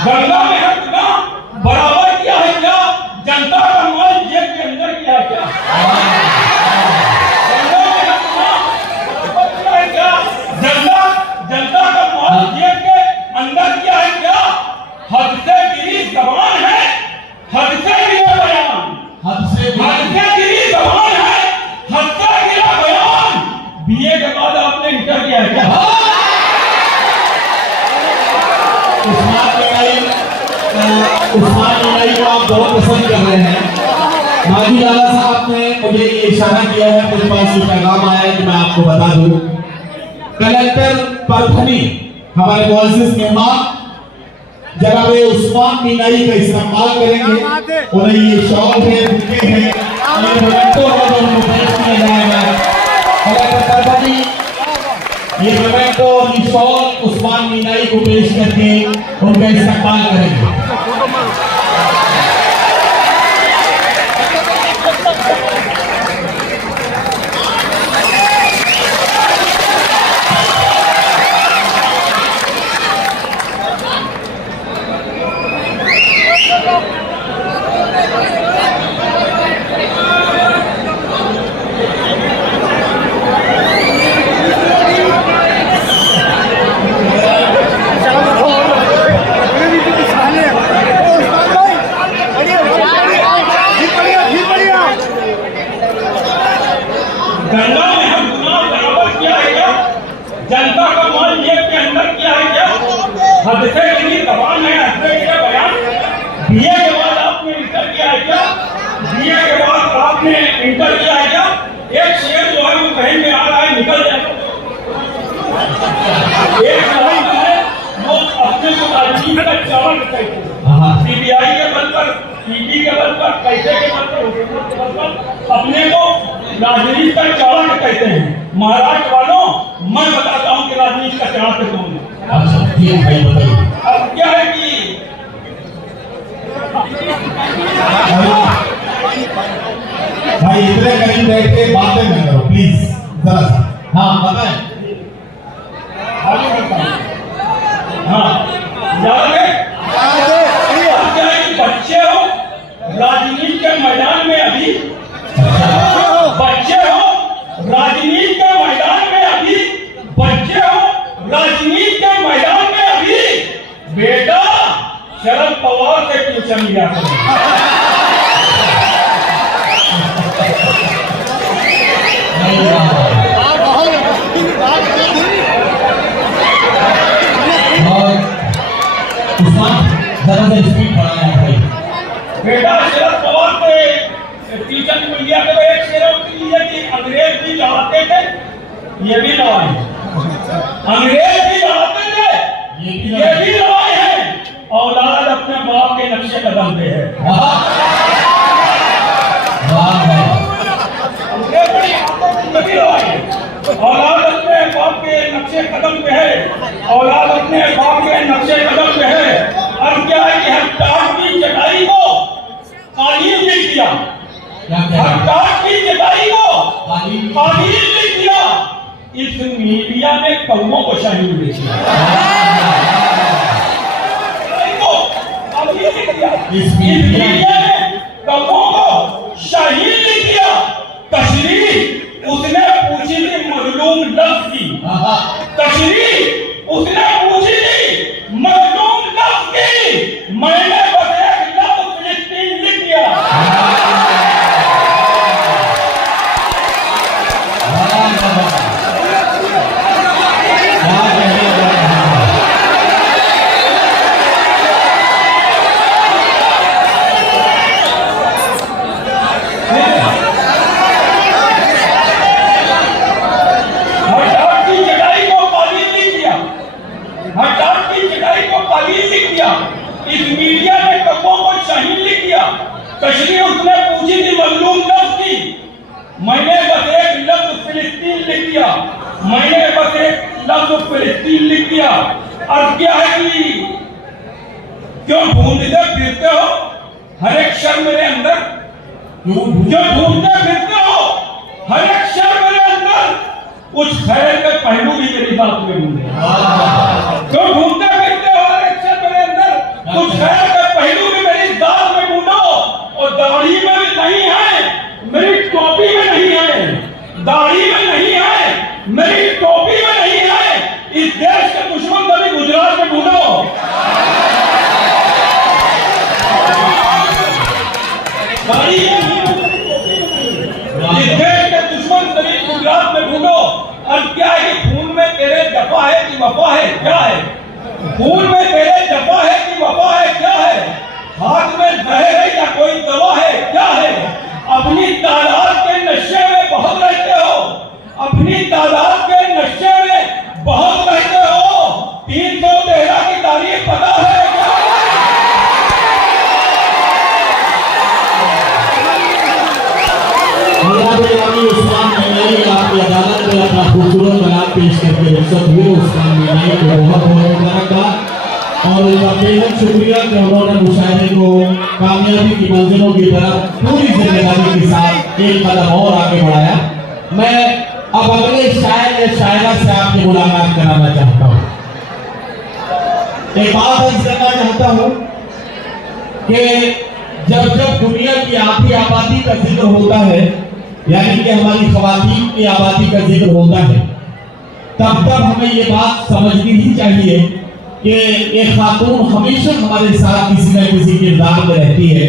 गंगा में हर गुनाह बराबर क्या है क्या? जनता का माल जेब के अंदर क्या है क्या? गंगा में हर गुनाह बराबर क्या है क्या? जनता का माल जेब के अंदर क्या है क्या? हद से गिरी जबान है, हद से गिरा बयान, हद से गिरी जबान है, हद से गिरा बयान। बीए के बाद आपने इंटर किया है क्या? उस्मान मीनाई को आप बहुत पसंद कर रहे हैं। माजी लाला साहब ने मुझे ये इशारा किया है, मेरे पास ये पैगाम आया है कि मैं आपको बता दूं। कलेक्टर परभनी हमारे मुअज़्ज़िज़ मेहमान जनाब उस्मान मीनाई का इस्तेमाल करेंगे। उन्हें ये शौक है, बुके हैं, ये मोमेंटो है जो उनको पेश किया जाएगा। कलेक्टर परभनी ये मोमेंटो और ये शौक उस्मान मीनाई को पेश करके उनका इस्तेमाल करेंगे। गंगा में हम गुनाह बराबर किया है क्या? जनता का माल जेब के अंदर किया है क्या? हद से गिरी जबान है, हद से गिरा बयान। बीए के बाद आपने इंटर किया है क्या? बीए के बाद आपने इंटर किया है क्या? एक शेर जो है वो कहीं में आ रहा है, निकल जाएगा। एक शराब है वो अपने को राजनीति का चावल कहते हैं। सीबीआई के बल पर, ईडी के बल पर, पैसे के बल पर, हुकूमत के बल पर अपने को राजनीति का चाणक्य कहते हैं। महाराष्ट्र वालों, मैं बताता हूं कि राजनीति का चाणक्य कौन है। अच्छा ठीक भाई बताइए। अब क्या है कि भाई इतने करीब बैठ के बातें न करो प्लीज, जरा सा। हाँ बताएं। हाँ याद है क्या है कि बच्चे हो राजनीति के मैदान में, अभी बच्चे हो राजनीति के मैदान में, अभी बच्चे हो राजनीति के मैदान में, अभी बेटा शरद पवार से ट्यूशन लिया करो। जरा सा स्पीड बढ़ाया है भाई। बेटा शरद पवार से ट्यूशन मिल गया तो एक शेर की है कि अंग्रेज भी लड़ाते थे, ये भी लड़ाए। अंग्रेज भी लड़ाते थे, ये भी लड़ाए हैं। औलाद अपने बाप के नक्शे कदम पे है। औलाद अपने बाप के नक्शे कदम पे है, औलाद अपने बाप के नक्शे कदम पे है। अब क्या है कि हफ्तार की चटाई को कालीन ने किया, हफ्तार की चटाई को कालीन ने किया। इस मीडिया ने कौमों को शहीद दे दिया। इस मीडिया ने कौमों को शहीद किया। तशरीह उसने पूछी थी मजलूम लफ्ज की, तशरीह उसने पूछी थी मजलूम लफ्ज की। मैंने बस एक लफ्ज फिलिस्तीन लिख दिया। इस मीडिया ने कब्बों को शहीद लिख दिया। तशरीह उसने पूछी थी मजलूम लफ्ज की, मैंने बस एक लफ्ज फिलिस्तीन लिख दिया। मैंने बस एक लफ्ज फिलिस्तीन लिख दिया। अब क्या है कि क्यों ढूंढते फिरते हो हर एक शर्म मेरे अंदर? जो ढूंढते फिरते हो हर एक क्षण मेरे अंदर कुछ खैर के पहलू भी मेरी बात में ढूंढे। जो ढूंढते फिरते हो हर एक क्षण मेरे अंदर कुछ खैर के पहलू भी मेरी दाल में ढूंढो। और दाढ़ी में भी नहीं है, मेरी टोपी में नहीं है, दाढ़ी में नहीं है, मेरी टोपी में नहीं है। इस देश के दुश्मन को भी गुजरात में ढूंढो। दाढ़ी में नहीं है, इस देश के दुश्मन को भी गुजरात में ढूंढो। और क्या है कि खून में तेरे जफा है कि वफा है, क्या है? खून में तेरे जफा है कि वफा है, क्या है? हाथ में जहर है या कोई दवा है, क्या है? अपनी तादाद के नशे में बहुत रहते हो, अपनी तादाद के नशे में बहुत रहते हो। 313 की तारीख पता है क्या? उस्मान मीनाई आपकी अदालत में अपना खूबसूरत बयान पेश करके रुखसत हुए। उस्मान मीनाई को बहुत बहुत मुबारकबाद और उनका बेहद शुक्रिया कि उन्होंने मुशाहिदे को कामयाबी की मंजिलों की तरफ पूरी जिम्मेदारी के साथ एक कदम और आगे बढ़ाया। मैं अब अगले शायर या शायरा से आपकी मुलाकात कराना चाहता हूँ। एक बात अर्ज करना चाहता हूँ कि जब जब दुनिया की आधी आबादी का जिक्र होता है, यानी कि हमारी ख़वातीन की आबादी का जिक्र होता है, तब तब हमें ये बात समझनी ही चाहिए कि एक खातून हमेशा हमारे साथ किसी न किसी किरदार में रहती है।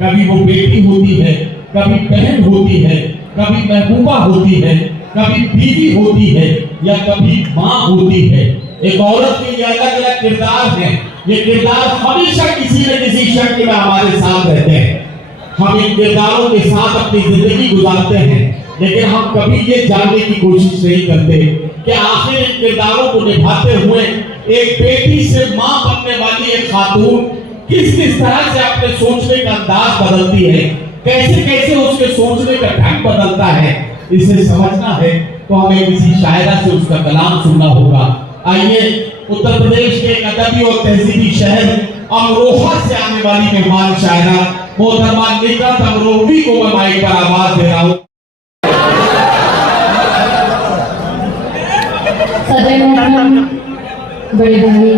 कभी वो बेटी होती है, कभी बहन होती है, कभी महबूबा होती है, कभी बीवी होती है या कभी माँ होती है। एक औरत के ये अलग अलग किरदार हैं। ये किरदार हमेशा किसी न किसी शक्ल में हमारे साथ रहते हैं। हम इन किरदारों के साथ अपनी जिंदगी गुजारते हैं, लेकिन हम कभी ये जानने की कोशिश नहीं करते कि आखिर इन किरदारों को निभाते हुए एक बेटी से मां बनने वाली एक खातून किस किस तरह से अपने सोचने का अंदाज बदलती है, कैसे कैसे उसके सोचने का ढंग बदलता है। इसे समझना है तो हमें किसी शायरा से उसका कलाम सुनना होगा। आइए उत्तर प्रदेश के एक अदबी और तहजीबी शहर अमरोहा से आने वाली मेहमान शायरा मोहतरमा निकत अमरोही को मैं माइक पर आवाज दे रहा हूँ। सदर मोहतरम बड़े भाई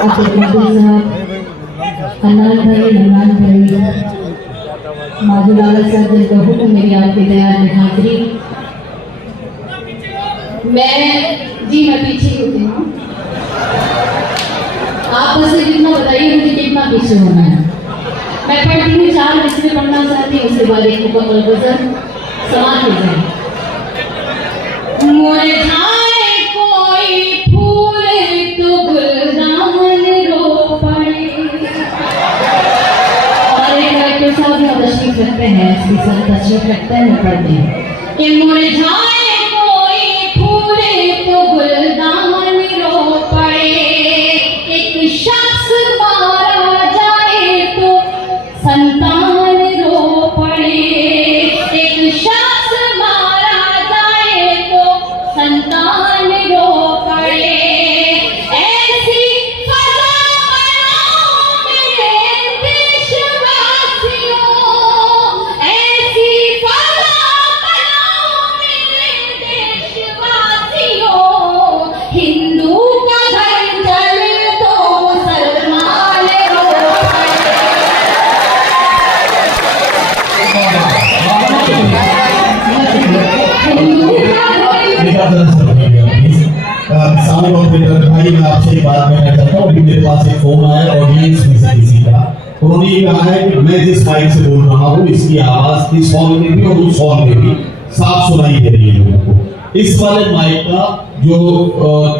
अब्दुल साहब, हन्नान भाई, माधुलाल साहब, जिनका हुक्म मेरी आपके दयाल में हाजिरी। मैं पीछे होती हूँ, आप बस इतना बताइए मुझे कितना पीछे होना है। मैं पढ़ती हूँ, 4 मिसरें पढ़ना चाहती हूँ, उसके बाद एक मुकम्मल गज़ल समाप्त हो जाए। मुरझाए कोई फूल तो गुलदान रो पड़े। और एक कलेक्टर साहब यहाँ तशरीफ रखते हैं, एसपी साहब तशरीफ रखते हैं, वो पढ़ते हैं कि मुरझाए कोई फूल तो गुलदान रो पड़े। एक शख्स मारा जाए तो संतान रो पड़े। एक शख्स मारा जाए तो संतान रो पड़े। ऐसी फज़ा बनाओ मेरे देशवासियों, ऐसी फज़ा बनाओ मेरे देशवासियों। हिंदू का घर जले तो मुसलमान रो साउंड ऑपरेटर भाई, मैं आपसे एक बात कहना चाहता हूँ। मेरे पास एक फोन आया ऑडियंस में से किसी का, उन्होंने ये कहा है कि मैं जिस माइक से बोल रहा हूँ इसकी आवाज इस हॉल में भी और उस हॉल में भी साफ सुनाई दे रही है लोगों को। इस वाले माइक का जो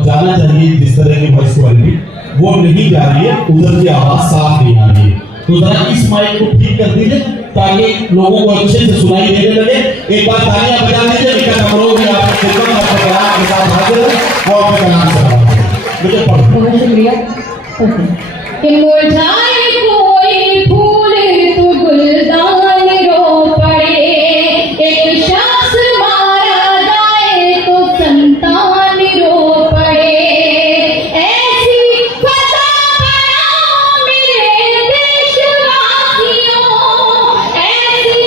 जाना चाहिए जिस तरह की वॉइस क्वालिटी वो नहीं जा रही है, उधर की आवाज साफ नहीं आ रही है। तो जरा इस माइक को ठीक कर दीजिए ताकि लोगों को अच्छे से सुनाई देने लगे। एक बार तालियां बजा दीजिए। निकट अमरोही आपके खिदमत में अपने कलाम के साथ हाजिर है और अपने कलाम से मुझे पढ़ो। बहुत शुक्रिया। कि मुरझाए कोई फूल तो गुलदान रो पड़े। एक शख्स मारा जाए तो संतान रो पड़े। ऐसी फज़ा बनाओ मेरे देशवासियों, ऐसी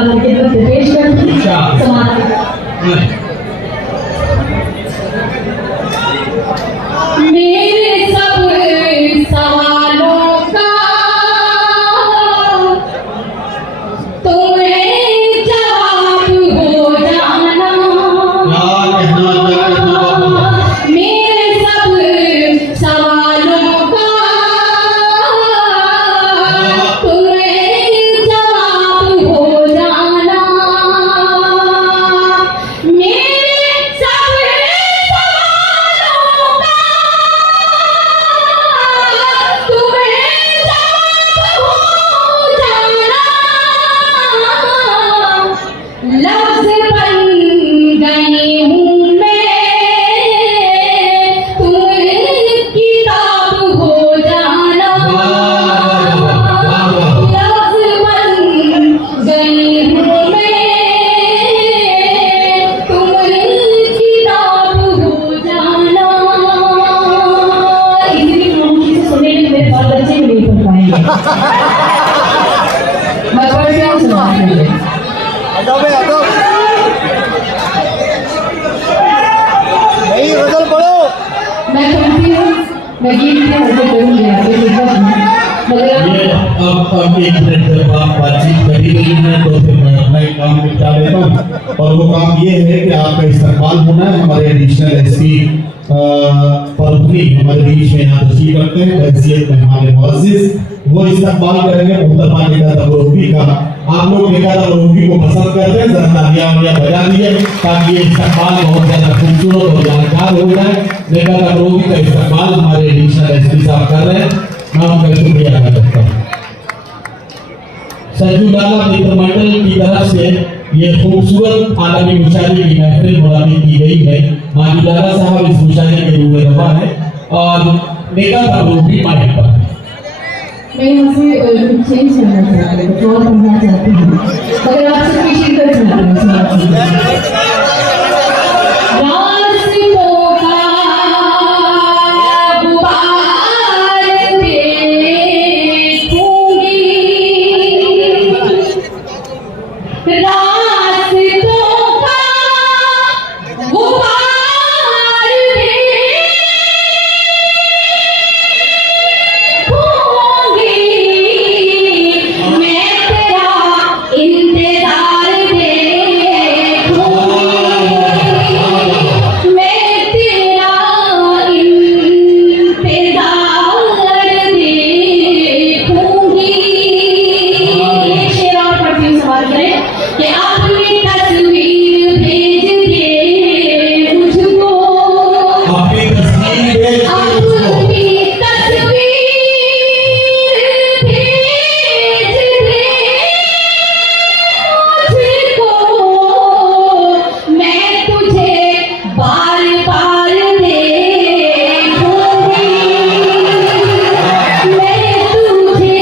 आपके लिए पेश करती हूँ। समाप्त। मेरे सब सवालों का तुम्हें जवाब हो जाना। मेरे सब सवालों का तुम्हें जवाब हो जाना। मेरे सब सवालों का तुम्हें जवाब हो जाना। लफ्ज बन गई हूँ मैं, तुम किताब हो जाना। लफ्ज बन गई हूँ मैं, तुम किताब हो जाना। इतनी खामोशी से सुनने में मेरे बाल बच्चे भी नहीं पढ़ पाएंगे। मैं पढ़ के सुनाऊंगी। नहीं गजल पढ़ो। मैं समझती हूँ, मैं गीत में हजर करूँगी आपके मगर ये अब एक मिनट जब आप बातचीत कर ही रही हैं तो फिर मैं अपना एक काम निपटा लेता हूँ, और वो काम ये है कि आपका इस्तेमाल होना है। हमारे एडिशनल एसपी परभनी हमारे बीच में यहाँ तशरीफ रखते हैं हैसियत मेहमान मुअज़्ज़िज़, वो इस्तेमाल करेंगे मुहतरमा निगाह तबरुकी का। आप लोग निगाह तबरुकी को पसंद करते हैं, जरा तालियां बजा दीजिए ताकि ये इस्तेमाल बहुत ज्यादा खूबसूरत और जानकार हो जाए। निगाह तबरुकी का इस्तेमाल हमारे एडिशनल एसपी साहब कर रहे हैं, मैं उनका शुक्रिया अदा करता हूँ। सज्जू लाला मित्र मंडल की तरफ से ये खूबसूरत आलमी मुशायरे की महफिल मुनक़िद की गई है। माजी लाला साहब इस मुशायरे के रूए रवा है और निगाह तबरुकी माइक पर। मैं यहाँ से कुछ चेंज करना चाहती हूँ, थोड़ा पढ़ना चाहती हूँ, मगर आपसे कोई शिरकत चाहती हूँ। रास्तों का गुबार देखूंगी, रास्तों का गुबार देखूंगी, मैं तेरा इंतजार देखूंगी, मैं तेरा इंतजार देखूंगी। शेर और पढ़ती हूँ, सवाल करें कि आपने तस्वीर भेज के मुझको, अपनी तस्वीर भेज के मुझको, अपनी तस्वीर भेज दे मुझको, मैं तुझे बार बार देखूंगी, मैं तुझे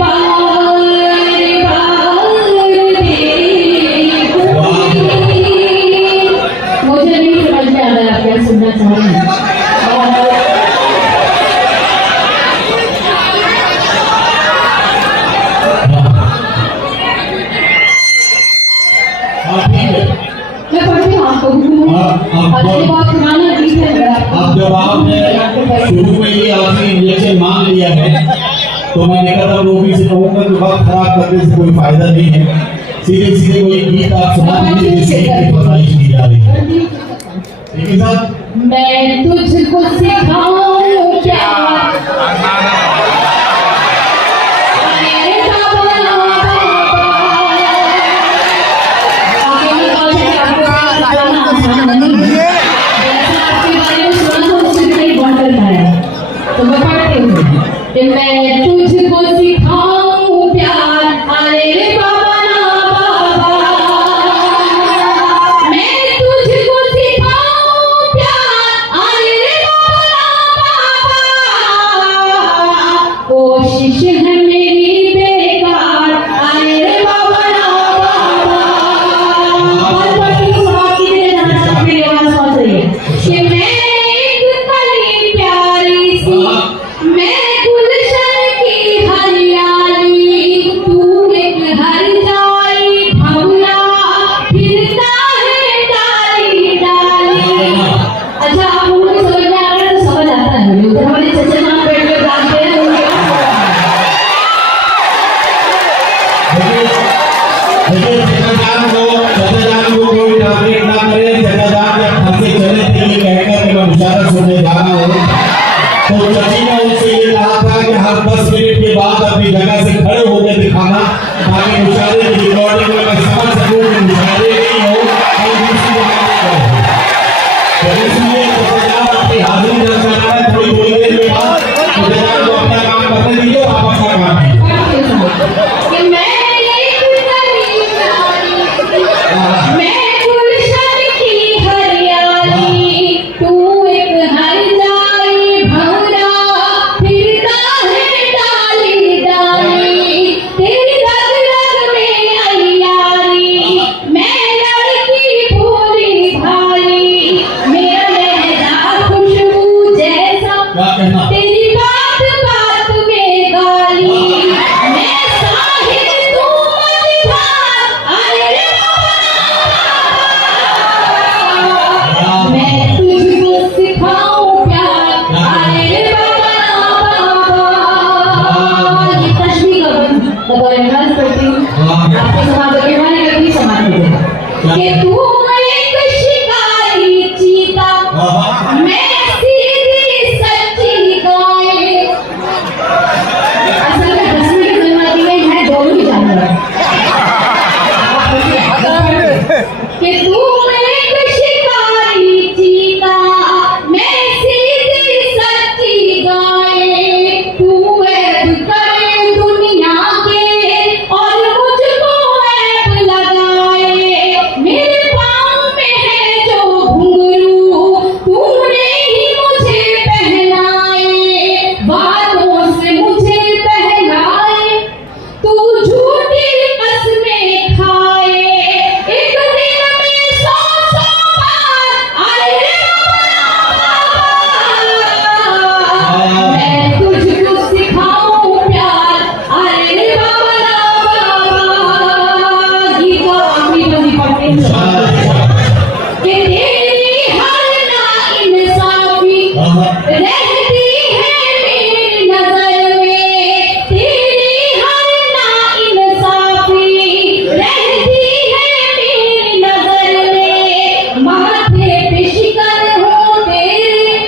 बार बार देखूंगी। मुझे नहीं समझ में आ रहा है आप क्या सुनना चाह रहे हैं। हाँ ठीक है। मैं पढ़ती हूँ, आपको हुक्म है। आप और ये बहुत पुराना गीत है मेरा। अब जब आपने शुरू में ये आखिरी इंजेक्शन मांग लिया है तो मैं निगाह तबरुकी से कहूँगा कि वक्त खराब करने से कोई फायदा नहीं है। सीधे सीधे कोई गीत आप सुना दीजिए जिससे की फरमाइश की जा रही है। ठीक है साहब? मैं तुझको सिखाऊं क्या, मेरे बाबा आगे मैं कॉल से आपको सिखाना आसान नहीं है। जैसा आपके बारे में सुना तो उससे भी नहीं बॉन्ड करता है, तो मैं पढ़ती हूँ कि मैं तुझको सिखाऊं प्यार, अरे रे बाबा ना बाबा, मैं तुझको सिखाऊं प्यार, अरे रे बाबा ना बाबा, देखिए जथेदार को कोई टारगेट ना करे। जथेदार जब फंसे चले थे ये कहकर कि मैं मुशावरा सुनने जा रहा हूँ, तो चची ने उनसे ये कहा था कि हर 10 मिनट के बाद अपनी जगह से खड़े होकर दिखाना, ताकि मुशावरे की रिकॉर्डिंग में मैं समझ सकूं कि मुशावरे नहीं हो और दूसरी जगह हो। तो इसलिए जथेदार अपनी हाजिरी दर्ज करा रहे हैं। थोड़ी देर के बाद जथेदार को अपना काम करने दीजिए, आप अपना काम कीजिए। कि मैं मैं गुलशन की हरियाली, तू एक हर जाई भंवरा, फिरता है डाली डाली, तेरी रग रग में अलियारी, मैं लड़की भोली भाली, मेरा लहजा खुशबू जैसा, क्या कहना? तेरी बात बात में गाली, मैं साहिब तू मझधार, अरे मैं तुझको सिखाऊं प्यार, अरे बाबा। ये तस्वीर का बंद करती हूँ, आपको समाज के बारे में भी समाज में कि तू एक शिकारी चीता, मैं सीधी सच्ची गाय। असल में हंसने की जन्मती में है दोनों ही जानवर कि तू एक शिकारी चीता, मैं सीधी सच्ची गाय, तू ऐब करे दुनिया के और मुझको ऐब लगाए, मेरे पाँव में है जो घुंघरू तूने ही मुझे पहनाए, बातों से मुझे पहनाए, तू झूठी कसमें खाए, एक दिन में 100 बार, अरे मैं तुझको सिखाऊं प्यार, अरे बाबा। गीत को आखिरी बंदी पढ़ते हैं कि तेरी हर नाइंसाफी रहती है मेरी नजर में, तेरी हर नाइंसाफी रहती है मेरी नजर में, माथे पे शिकन हो तेरे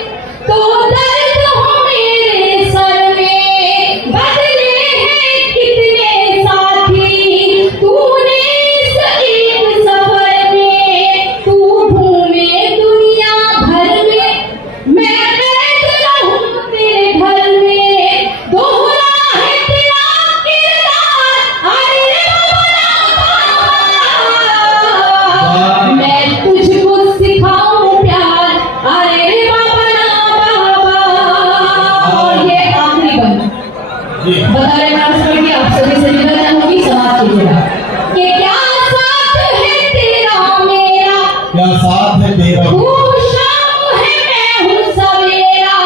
तो दर्द हो मेरे सर में, बदले हैं कितने साथी तूने इस एक सफर में, तू घूमे दुनिया भर में, मैं कैद रहूं तेरे घर में, दोहरा है तेरा किरदार, अरे बाबा। मैं तुझको सिखाऊं प्यार, अरे बाबा। ये आखिरी बंद बता रहे हैं कि आप सभी से निवेदन होगी, समाज कीजिएगा कि क्या साथ है तेरा मेरा, क्या साथ है तेरा? तू शाम है मैं हूँ सवेरा,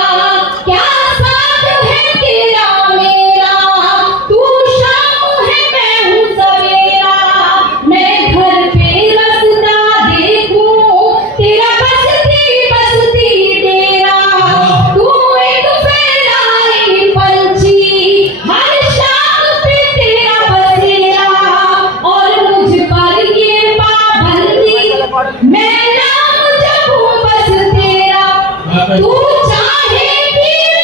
क्या साथ है तेरा मेरा, तू शाम है मैं हूँ सवेरा, मैं घर पे रसता देखूं तेरा बसती बसती डेरा, तू एक फैलाई पंछी हर शाम पे तेरा बसेरा, और मुझ पर ये पाबंदी मैं नाम जपूं बस तेरा, तू चाहे पीर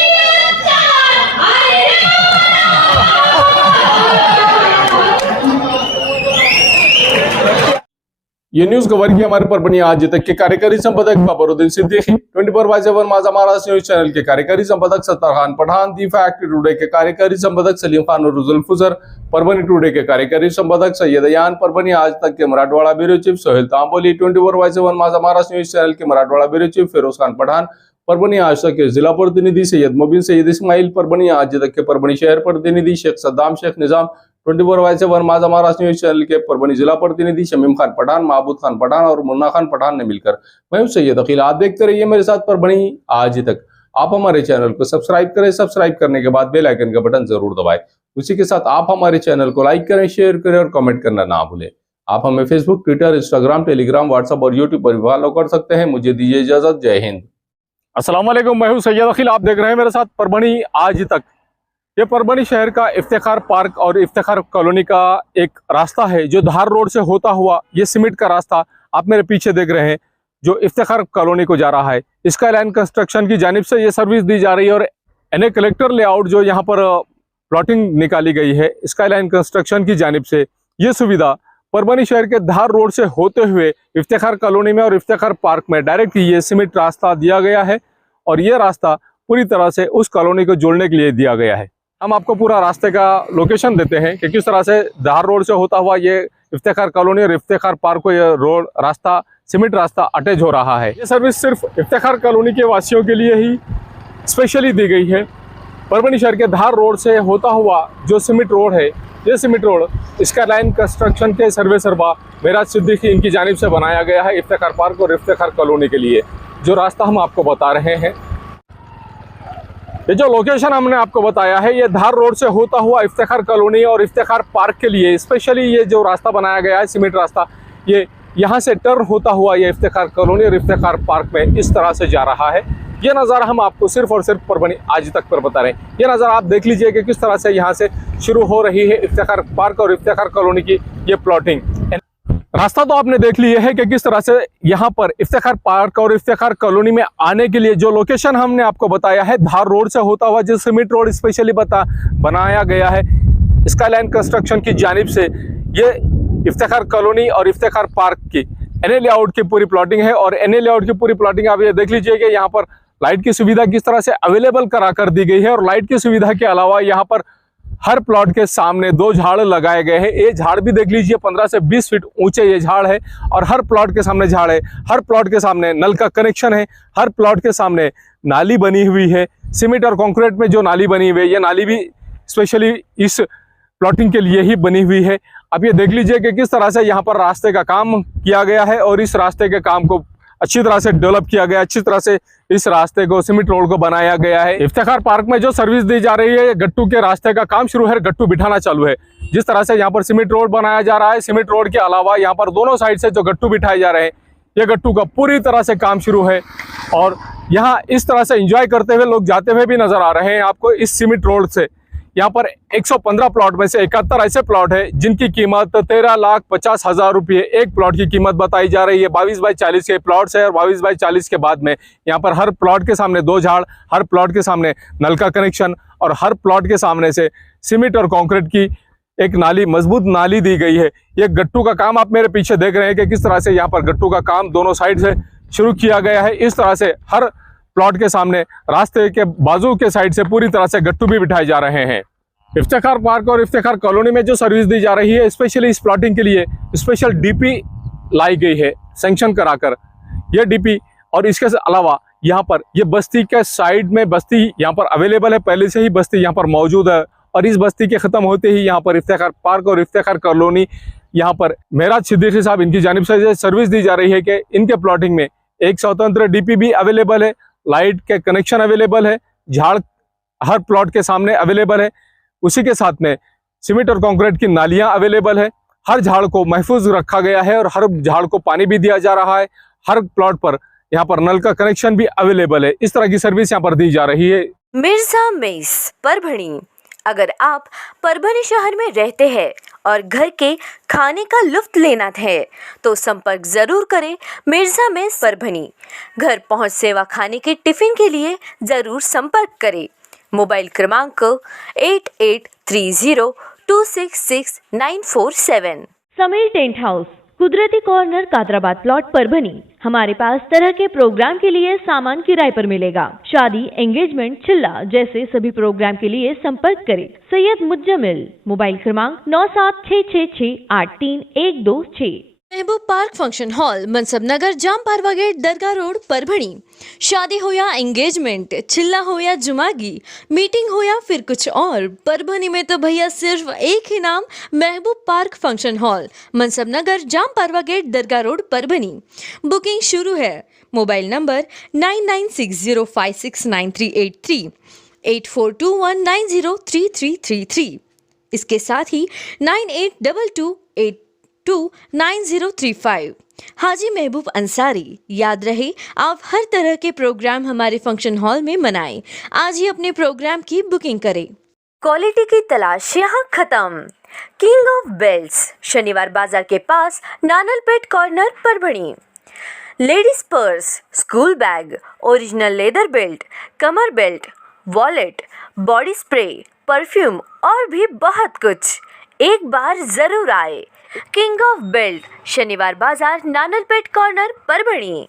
चार, अरे ये न्यूज कवर की हमारे परभणी आज तक के कार्यकारी संपादक बाबरुद्दीन सिद्दीकी, 24/7 माझा महाराष्ट्र न्यूज चैनल के कार्यकारी संपादक Sattar Khan Pathan, The Fact Today के कार्यकारी संपादक सलीम खान और रुजुल फुजर, परभणी टुडे के कार्यकारी संपादक सैयद यान, परभणी आज तक के मराठवाड़ा ब्यूरो चीफ सोहेल तांबोली, 24/7 माझा महाराष्ट्र न्यूज चैनल के मराठवाड़ा ब्यूरो चीफ फिरोज खान पठान, परभणी आज तक के जिला प्रतिनिधि सैयद मुबीन सैयद इस्माइल, परभणी आज तक के परभणी शहर प्रतिनिधि शेख सद्दाम शेख निजाम, 24/7 माझा महाराष्ट्र न्यूज चैनल के परभणी जिला प्रतिनिधि शमीम खान पठान, महबूद खान पठान और मुन्ना खान पठान ने मिलकर मैं हूं सैयद अकील। आप देखते रहिए मेरे साथ परभणी आज तक। आप हमारे चैनल को सब्सक्राइब करें, सब्सक्राइब करने के बाद बेल आइकन का बटन जरूर दबाएं। उसी के साथ आप हमारे चैनल को लाइक करें, शेयर करें और कमेंट करना ना भूलें। आप हमें Facebook, Twitter, Instagram, Telegram, WhatsApp और यूट्यूब पर भी फॉलो कर सकते हैं। मुझे दीजिए इजाजत। जय हिंद। अस्सलाम वालेकुम, मैं हूं सैयद अकील। आप देख रहे हैं मेरे साथ परभणी आज तक। ये परभनी शहर का इफ्तिखार पार्क और इफ्तिखार कॉलोनी का एक रास्ता है जो धार रोड से होता हुआ ये सीमेंट का रास्ता आप मेरे पीछे देख रहे हैं जो इफ्तिखार कॉलोनी को जा रहा है। स्काईलाइन कंस्ट्रक्शन की जानिब से ये सर्विस दी जा रही है और एनए कलेक्टर लेआउट जो यहाँ पर प्लॉटिंग निकाली गई है स्काईलाइन कंस्ट्रक्शन की जानिब से, ये सुविधा परभनी शहर के धार रोड से होते हुए इफ्तिखार कॉलोनी में और इफ्तिखार पार्क में डायरेक्ट ये सीमेंट रास्ता दिया गया है और ये रास्ता पूरी तरह से उस कॉलोनी को जोड़ने के लिए दिया गया है। हम आपको पूरा रास्ते का लोकेशन देते हैं कि किस तरह से धार रोड से होता हुआ ये इफ्तिखार कॉलोनी और इफ्तिखार पार्क को ये रोड रास्ता सीमेंट रास्ता अटैच हो रहा है। ये सर्विस सिर्फ इफ्तिखार कॉलोनी के वासियों के लिए ही स्पेशली दी गई है। परभनी शहर के धार रोड से होता हुआ जो सीमेंट रोड है, ये सीमेंट रोड स्काईलाइन कंस्ट्रक्शन के सर्वे सर्वा मेराज सिद्दीकी इनकी जानिब से बनाया गया है इफ्तिखार पार्क और इफ्तिखार कॉलोनी के लिए। जो रास्ता हम आपको बता रहे हैं, ये जो लोकेशन हमने आपको बताया है, ये धार रोड से होता हुआ इफ्तिखार कॉलोनी और इफ्तिखार पार्क के लिए स्पेशली ये जो रास्ता बनाया गया है सीमेंट रास्ता, ये यहाँ से टर्न होता हुआ ये इफ्तिखार कॉलोनी और इफ्तिखार पार्क में इस तरह से जा रहा है। ये नज़ारा हम आपको सिर्फ और सिर्फ परभनी आज तक पर बता रहे हैं। ये नज़ारा आप देख लीजिए कि किस तरह से यहाँ से शुरू हो रही है इफ्तिखार पार्क और इफ्तिखार कॉलोनी की ये प्लॉटिंग। रास्ता तो आपने देख लिया है कि किस तरह से यहाँ पर इफ्तिखार पार्क और इफ्तिखार कॉलोनी में आने के लिए जो लोकेशन हमने आपको बताया है धार रोड से होता हुआ जो सीमेंट रोड स्पेशली बनाया गया है स्काईलाइन कंस्ट्रक्शन की जानिब से, ये इफ्तिखार कॉलोनी और इफ्तिखार पार्क की एनए लेआउट की पूरी प्लॉटिंग है। और एनए लेआउट की पूरी प्लॉटिंग आप ये देख लीजिए कि यहाँ पर लाइट की सुविधा किस तरह से अवेलेबल करा कर दी गई है और लाइट की सुविधा के अलावा यहाँ पर हर प्लॉट के सामने 2 झाड़ लगाए गए हैं। ये झाड़ भी देख लीजिए 15 से 20 फीट ऊंचे ये झाड़ है और हर प्लॉट के सामने झाड़ है, हर प्लॉट के सामने नल का कनेक्शन है, हर प्लॉट के सामने नाली बनी हुई है। सीमेंट और कंक्रीट में जो नाली बनी हुई है, ये नाली भी स्पेशली इस प्लॉटिंग के लिए ही बनी हुई है। अब ये देख लीजिए कि किस तरह से यहाँ पर रास्ते का काम किया गया है और इस रास्ते के काम को अच्छी तरह से डेवलप किया गया, अच्छी तरह से इस रास्ते को सीमेंट रोड को बनाया गया है। इफ्तिखार पार्क में जो सर्विस दी जा रही है, गट्टू के रास्ते का काम शुरू है, गट्टू बिठाना चालू है। जिस तरह से यहाँ पर सीमेंट रोड बनाया जा रहा है, सीमेंट रोड के अलावा यहाँ पर दोनों साइड से जो गट्टू बिठाए जा रहे हैं, ये गट्टू का पूरी तरह से काम शुरू है और यहाँ इस तरह से एंजॉय करते हुए लोग जाते हुए भी नजर आ रहे हैं आपको इस सीमेंट रोड से। यहाँ पर 115 प्लॉट में से 71 ऐसे प्लॉट है जिनकी कीमत 13,50,000 रुपये एक प्लॉट की कीमत बताई जा रही है। 22 बाई 40 के प्लॉट्स है और 22 बाई 40 के बाद में यहाँ पर हर प्लॉट के सामने 2 झाड़, हर प्लॉट के सामने नल का कनेक्शन और हर प्लॉट के सामने से सीमेंट और कंक्रीट की एक नाली, मजबूत नाली दी गई है। ये गट्टू का काम आप मेरे पीछे देख रहे हैं कि किस तरह से यहाँ पर गट्टू का काम दोनों साइड से शुरू किया गया है। इस तरह से हर प्लॉट के सामने रास्ते के बाजू के साइड से पूरी तरह से गट्टू भी बिठाए जा रहे हैं। इफ्तिखार पार्क और इफ्तिखार कॉलोनी में जो सर्विस दी जा रही है, स्पेशली इस प्लॉटिंग के लिए स्पेशल डीपी लाई गई है सैंक्शन कराकर। यह डीपी और इसके अलावा यहाँ पर ये बस्ती के साइड में बस्ती यहाँ पर अवेलेबल है, पहले से ही बस्ती यहाँ पर मौजूद है और इस बस्ती के ख़त्म होते ही यहाँ पर इफ्तिखार पार्क और इफ्तिखार कॉलोनी यहाँ पर मेराज सिद्दीकी साहब इनकी जानिब से सर्विस दी जा रही है कि इनके प्लॉटिंग में एक स्वतंत्र डीपी भी अवेलेबल है, लाइट के कनेक्शन अवेलेबल है, झाड़ हर प्लॉट के सामने अवेलेबल है, उसी के साथ में सीमेंट और कंक्रीट की नालियां अवेलेबल है। हर झाड़ को महफूज रखा गया है और हर झाड़ को पानी भी दिया जा रहा है। हर प्लॉट पर यहाँ पर नल का कनेक्शन भी अवेलेबल है। इस तरह की सर्विस यहाँ पर दी जा रही है। मिर्जा मेस परभणी। अगर आप परभणी शहर में रहते हैं और घर के खाने का लुत्फ लेना है तो संपर्क जरूर करें मिर्जा मेस परभणी। घर पहुंच सेवा खाने के टिफिन के लिए जरूर संपर्क करें। मोबाइल क्रमांक 8830266947। समीर टेंट हाउस, कुदरती कॉर्नर, कादराबाद प्लॉट, परभनी। हमारे पास तरह के प्रोग्राम के लिए सामान किराए पर मिलेगा। शादी, एंगेजमेंट, चिल्ला जैसे सभी प्रोग्राम के लिए संपर्क करें सैयद मुज्जमिल। मोबाइल क्रमांक 9766683126। महबूब पार्क फंक्शन हॉल, मनसब नगर, जाम पारवा गेट, दरगाह रोड, परभणी। शादी हो या एंगेजमेंट, चिल्ला हो या जुमागी, मीटिंग हो या फिर कुछ और, परभणी में तो भैया सिर्फ एक ही नाम, महबूब पार्क फंक्शन हॉल, मनसब नगर, जाम पारवा गेट, दरगाह रोड, परभणी। बुकिंग शुरू है। Mobile number 9960569383, 8421903333। इसके साथ ही 9822829035। हाजी महबूब अंसारी। याद रहे, आप हर तरह के प्रोग्राम हमारे फंक्शन हॉल में मनाएं। आज ही अपने प्रोग्राम की बुकिंग करें। क्वालिटी की तलाश यहाँ खत्म। King of belts, Shaniwar Bazaar के पास, Nanalpet corner, Parbhani. Ladies purse, school bag, original leather belt, कमर belt, wallet, body spray, perfume और भी बहुत कुछ। एक बार जरूर आए। किंग ऑफ बेल्ट, शनिवार बाजार, नानलपेट कॉर्नर, परभणी।